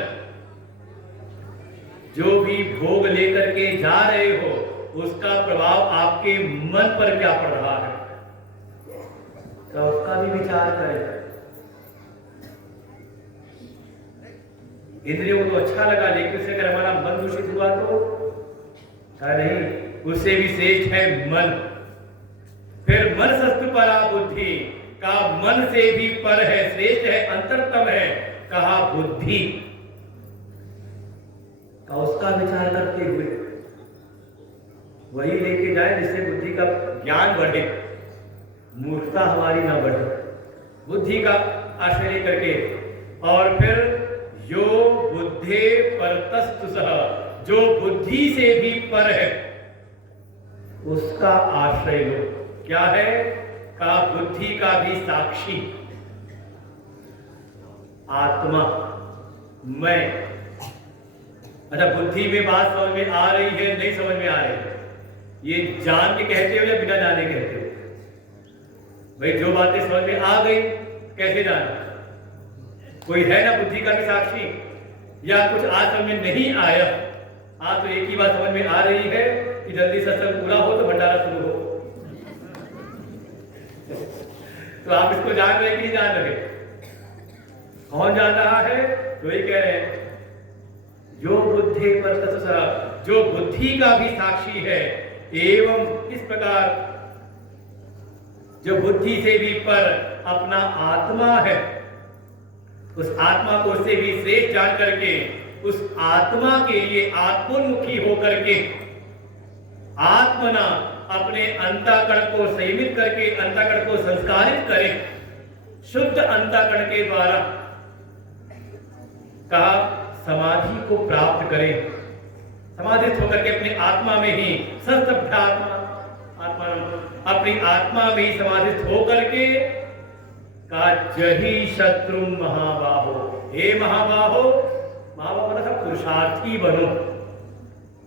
जो भी भोग लेकर के जा रहे हो उसका प्रभाव आपके मन पर क्या पड़ रहा है, तो उसका भी विचार करें। इंद्रियों को तो अच्छा लगा लेकिन उससे अगर हमारा मन दूषित हुआ तो कहा नहीं, उससे भी श्रेष्ठ है मन। फिर मन शस्त्र परा बुद्धि, कहा मन से भी पर है, श्रेष्ठ है, अंतरतम है, कहा बुद्धि। का उसका विचार करते हुए वही लेके जाए जिससे बुद्धि का ज्ञान बढ़े, मूर्खता हमारी ना बढ़े, बुद्धि का आश्रय लेकर के। और फिर यो बुद्धे परतस्तु सह, जो बुद्धि से भी पर है उसका आश्रय लो। क्या है? का बुद्धि का भी साक्षी आत्मा, मैं। अच्छा, बुद्धि में बात समझ में आ रही है, नहीं समझ में आ रही है? ये जान के कहते हो या बिना जाने कहते हो? भाई जो बातें समझ में आ गई कैसे जाना? कोई है ना बुद्धि का भी साक्षी? या कुछ आज समझ में नहीं आया? आज तो एक ही बात समझ में आ रही है कि जल्दी सत्संग पूरा हो तो भंडारा शुरू हो। तो आप इसको जान रहे कि नहीं जान रहे? कौन जान रहा है? तो ये कह रहे हैं जो बुद्धि पर तत्सरा, जो बुद्धि का भी साक्षी है, एवं इस प्रकार जो बुद्धि से भी पर अपना आत्मा है, उस आत्मा को उससे भी श्रेष्ठ जान करके उस आत्मा के लिए आत्मोन्मुखी होकर के आत्मना अपने अंतःकरण को संयमित करके अंतःकरण को संस्कारित करें, शुद्ध अंतःकरण के द्वारा कहा समाधि को प्राप्त करें, समाधित होकर के अपनी आत्मा में ही आत्मा अपनी आत्मा में ही समाधित होकर के कहा जही शत्रु महाबाहो, हे महाबाहो, महाबाहो मतलब पुरुषार्थी बनो,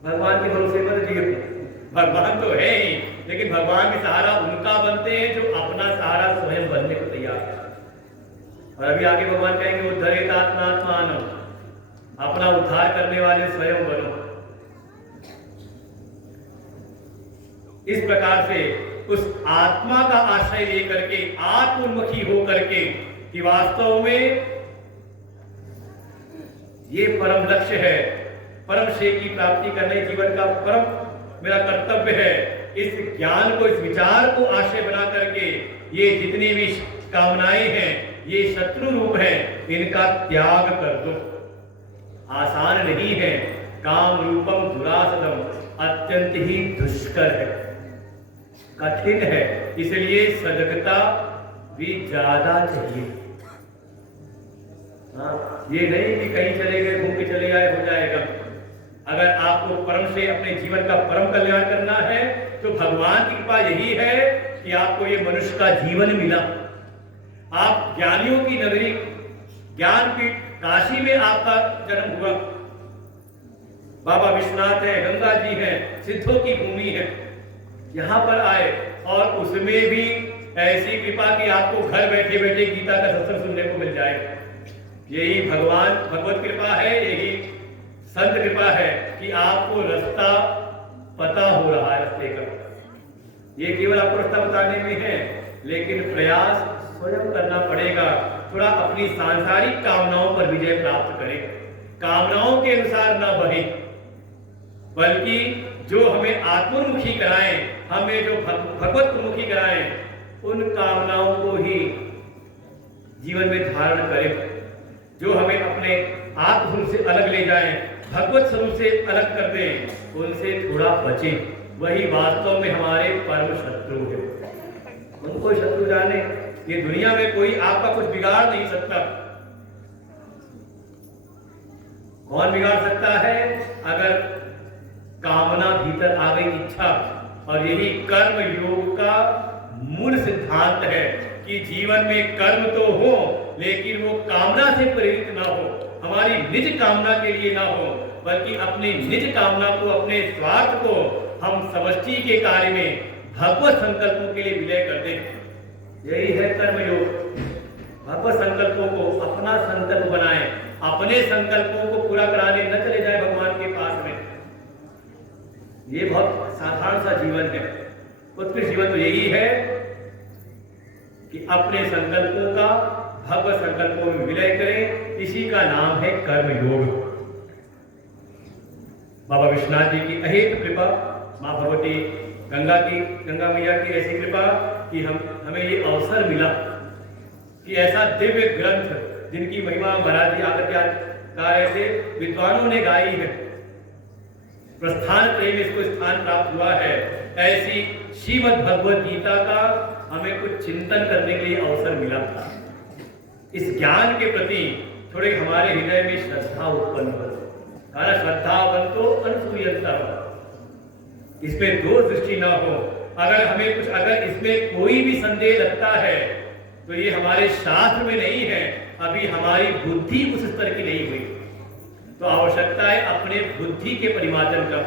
भगवान के भरोसे मत जियो। भगवान तो है ही, लेकिन भगवान के सहारा उनका बनते हैं जो अपना सहारा स्वयं बनने को तैयार है। और अभी आगे भगवान कहेंगे उद्धरेत आत्मात्मानम, अपना उद्धार करने वाले स्वयं बनो। इस प्रकार से उस आत्मा का आश्रय लेकर के आत्मोन्मुखी हो करके कि वास्तव में ये परम लक्ष्य है, परम श्रेय की प्राप्ति करने जीवन का परम मेरा कर्तव्य है। इस ज्ञान को, इस विचार को आश्रय बना करके ये जितनी भी कामनाएं हैं, ये शत्रु रूप हैं, इनका त्याग कर दो। आसान नहीं है, काम रूपम दुरासदम, अत्यंत ही दुष्कर है, कठिन है, इसलिए सजगता भी ज्यादा चाहिए। हाँ, ये नहीं कि कहीं चले गए घूम के चले आए हो जाएगा। अगर आपको परम से अपने जीवन का परम कल्याण करना है तो भगवान की कृपा यही है कि आपको ये मनुष्य का जीवन मिला। आप ज्ञानियों की नगरी ज्ञानपीठ काशी में आपका जन्म हुआ। बाबा विश्वनाथ है, गंगा जी है, सिद्धों की भूमि है, यहाँ पर आए और उसमें भी ऐसी कृपा कि आपको घर बैठे बैठे गीता का सत्संग सुनने को मिल जाए। यही भगवान भगवत कृपा है, यही संत कृपा है कि आपको रास्ता पता हो रहा है रास्ते का। ये केवल आपको रास्ता बताने में है, लेकिन प्रयास स्वयं करना पड़ेगा। थोड़ा अपनी सांसारिक कामनाओं पर विजय प्राप्त करें, कामनाओं के अनुसार ना बहे, बल्कि जो हमें आत्मोन्मुखी कराएं, हमें जो भगवतोन्मुखी कराएं, उन कामनाओं को ही जीवन में धारण करें, जो हमें अपने आत्म से अलग ले जाएं, भगवत स्वरूप से अलग कर दें, उनसे थोड़ा बचें। वही वास्तव में हमारे परम शत्रु है। उनको शत्रु जाने, ये दुनिया में कोई आपका कुछ बिगाड़ नहीं सकता। कौन बिगाड़ सकता है? अगर कामना भीतर आ गई, इच्छा। और यही कर्म योग का मूल सिद्धांत है कि जीवन में कर्म तो हो, लेकिन वो कामना से प्रेरित ना हो, हमारी निज कामना के लिए ना हो, बल्कि अपनी निज कामना को, अपने स्वार्थ को हम समष्टि के कार्य में भगवत संकल्पों के लिए विलय कर दें। यही है कर्मयोग। भगवत संकल्पों को अपना संकल्प बनाएं, अपने संकल्पों को पूरा कराने न चले जाए भगवान के पास में। ये बहुत साधारण सा जीवन है। उत्कृष्ट जीवन तो यही है कि अपने संकल्पों का भगवत संकल्पों में विलय करें। इसी का नाम है कर्मयोग। बाबा विश्वनाथ जी की अहेतु कृपा, माँ भगवती गंगा मैया की ऐसी कृपा कि हमें ये अवसर मिला कि ऐसा दिव्य ग्रंथ जिनकी महिमा महाराज जी आकर के आज गा रहे थे, विद्वानों ने गाई है, प्रस्थान प्रेम इसको स्थान प्राप्त हुआ है, ऐसी श्रीमद् भगवद गीता का हमें कुछ चिंतन करने के लिए अवसर मिला था। इस ज्ञान के प्रति थोड़े हमारे हृदय में श्रद्धा उत्पन्न हो, कारण श्रद्धावंतो अनसूयंता, इसमें दो दृष्टि न हो। अगर इसमें कोई भी संदेह लगता है तो ये हमारे शास्त्र में नहीं है, अभी हमारी बुद्धि उस स्तर की नहीं हुई। तो आवश्यकता है अपने बुद्धि के परिमार्जन का,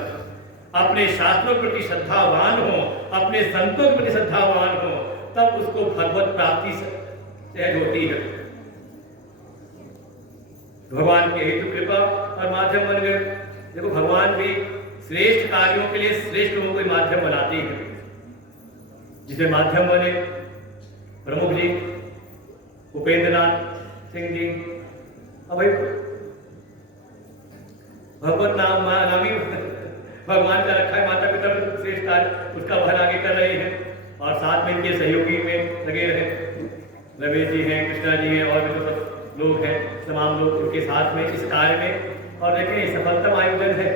अपने शास्त्रों के प्रति श्रद्धावान हो, अपने संतों के प्रति श्रद्धावान हो, तब उसको भगवत प्राप्ति सहज होती है। भगवान के हेतु कृपा और माध्यम बन गए। देखो भगवान भी श्रेष्ठ कार्यों के लिए श्रेष्ठ लोगों को माध्यम बनाते हैं। जिसे माध्यम बने प्रमुख जी उपेंद्र नाथ सिंह जी, अब भाई भगवत नामी भगवान का रखा है, माता पिता श्रेष्ठ कार्य उसका वहन आगे कर रहे हैं और साथ में इनके सहयोगी में लगे रहे। रमेश जी हैं, कृष्णा जी हैं और भी तो सब लोग हैं, तमाम लोग उनके साथ में इस कार्य में। और देखें सफलतम आयोजन है।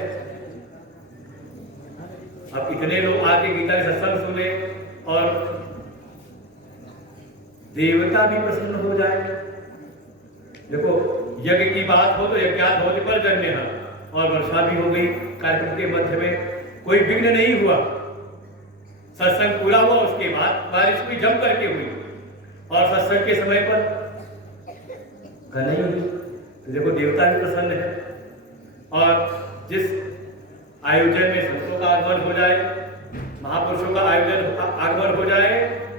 अब इतने लोग आके गीता के सत्संग सुने और देवता भी प्रसन्न हो जाए। देखो यज्ञ की बात हो तो यज्ञात होने पर जन्य है, और वर्षा भी हो गई कार्यक्रम के मध्य में, कोई विघ्न नहीं हुआ, सत्संग पूरा हुआ, उसके बाद बारिश भी जम करके हुई और सत्संग के समय पर नहीं हुई। तो देखो देवता भी प्रसन्न है। और जिस आयोजन में संतों का आगमन हो जाए, महापुरुषों का आगमन हो जाए,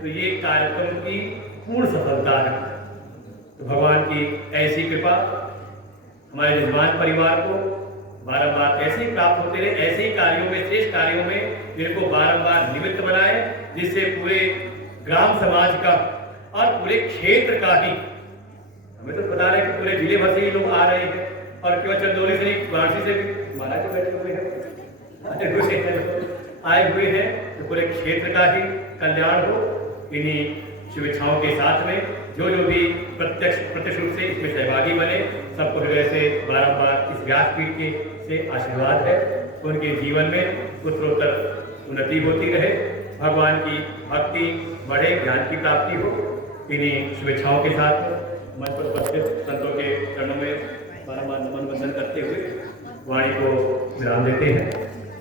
तो ये कार्यक्रम की पूर्ण सफलता है। तो भगवान की ऐसी कृपा हमारे जजमान परिवार को बारंबार ऐसे ही प्राप्त होते रहे, ऐसे ही कार्यों में, श्रेष्ठ कार्यों में जिनको बारंबार निमित्त बनाए, जिससे पूरे ग्राम समाज का और पूरे क्षेत्र का ही, हमें तो पता है कि पूरे जिले भर से ही लोग आ रहे हैं, और केवल चंदौली से नहीं, वाराणसी से भी महाराज जो बैठे हुए हैं, आए हुए हैं, तो पूरे क्षेत्र का ही कल्याण हो। इन्हीं शुभेच्छाओं के साथ में जो भी प्रत्यक्ष रूप से इसमें सहभागी बने, सबको हृदय से बारंबार इस व्यासपीठ के से आशीर्वाद है, उनके जीवन में उत्तरोत्तर उन्नति होती रहे, भगवान की भक्ति बढ़े, ज्ञान की प्राप्ति हो। इन्हीं शुभेच्छाओं के साथ मंच पर उपस्थित संतों के चरणों में बारंबार नमन वंदन करते हुए वाणी को विराम देते हैं।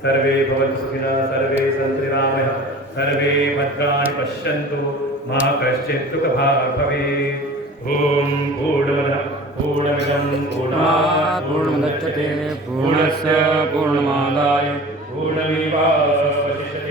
सर्वे भवन्तु सुखिनः, सर्वे सन्तु निरामयाः, सर्वे भद्राणि पश्यन्तु, मा कश्चित् दुःखभाग् भवेत्। ॐ पूर्णमदः पूर्णमिदं पूर्णात् पूर्णमुदच्यते पूर्णस्य पूर्णमादाय पूर्णमेवावशिष्यते।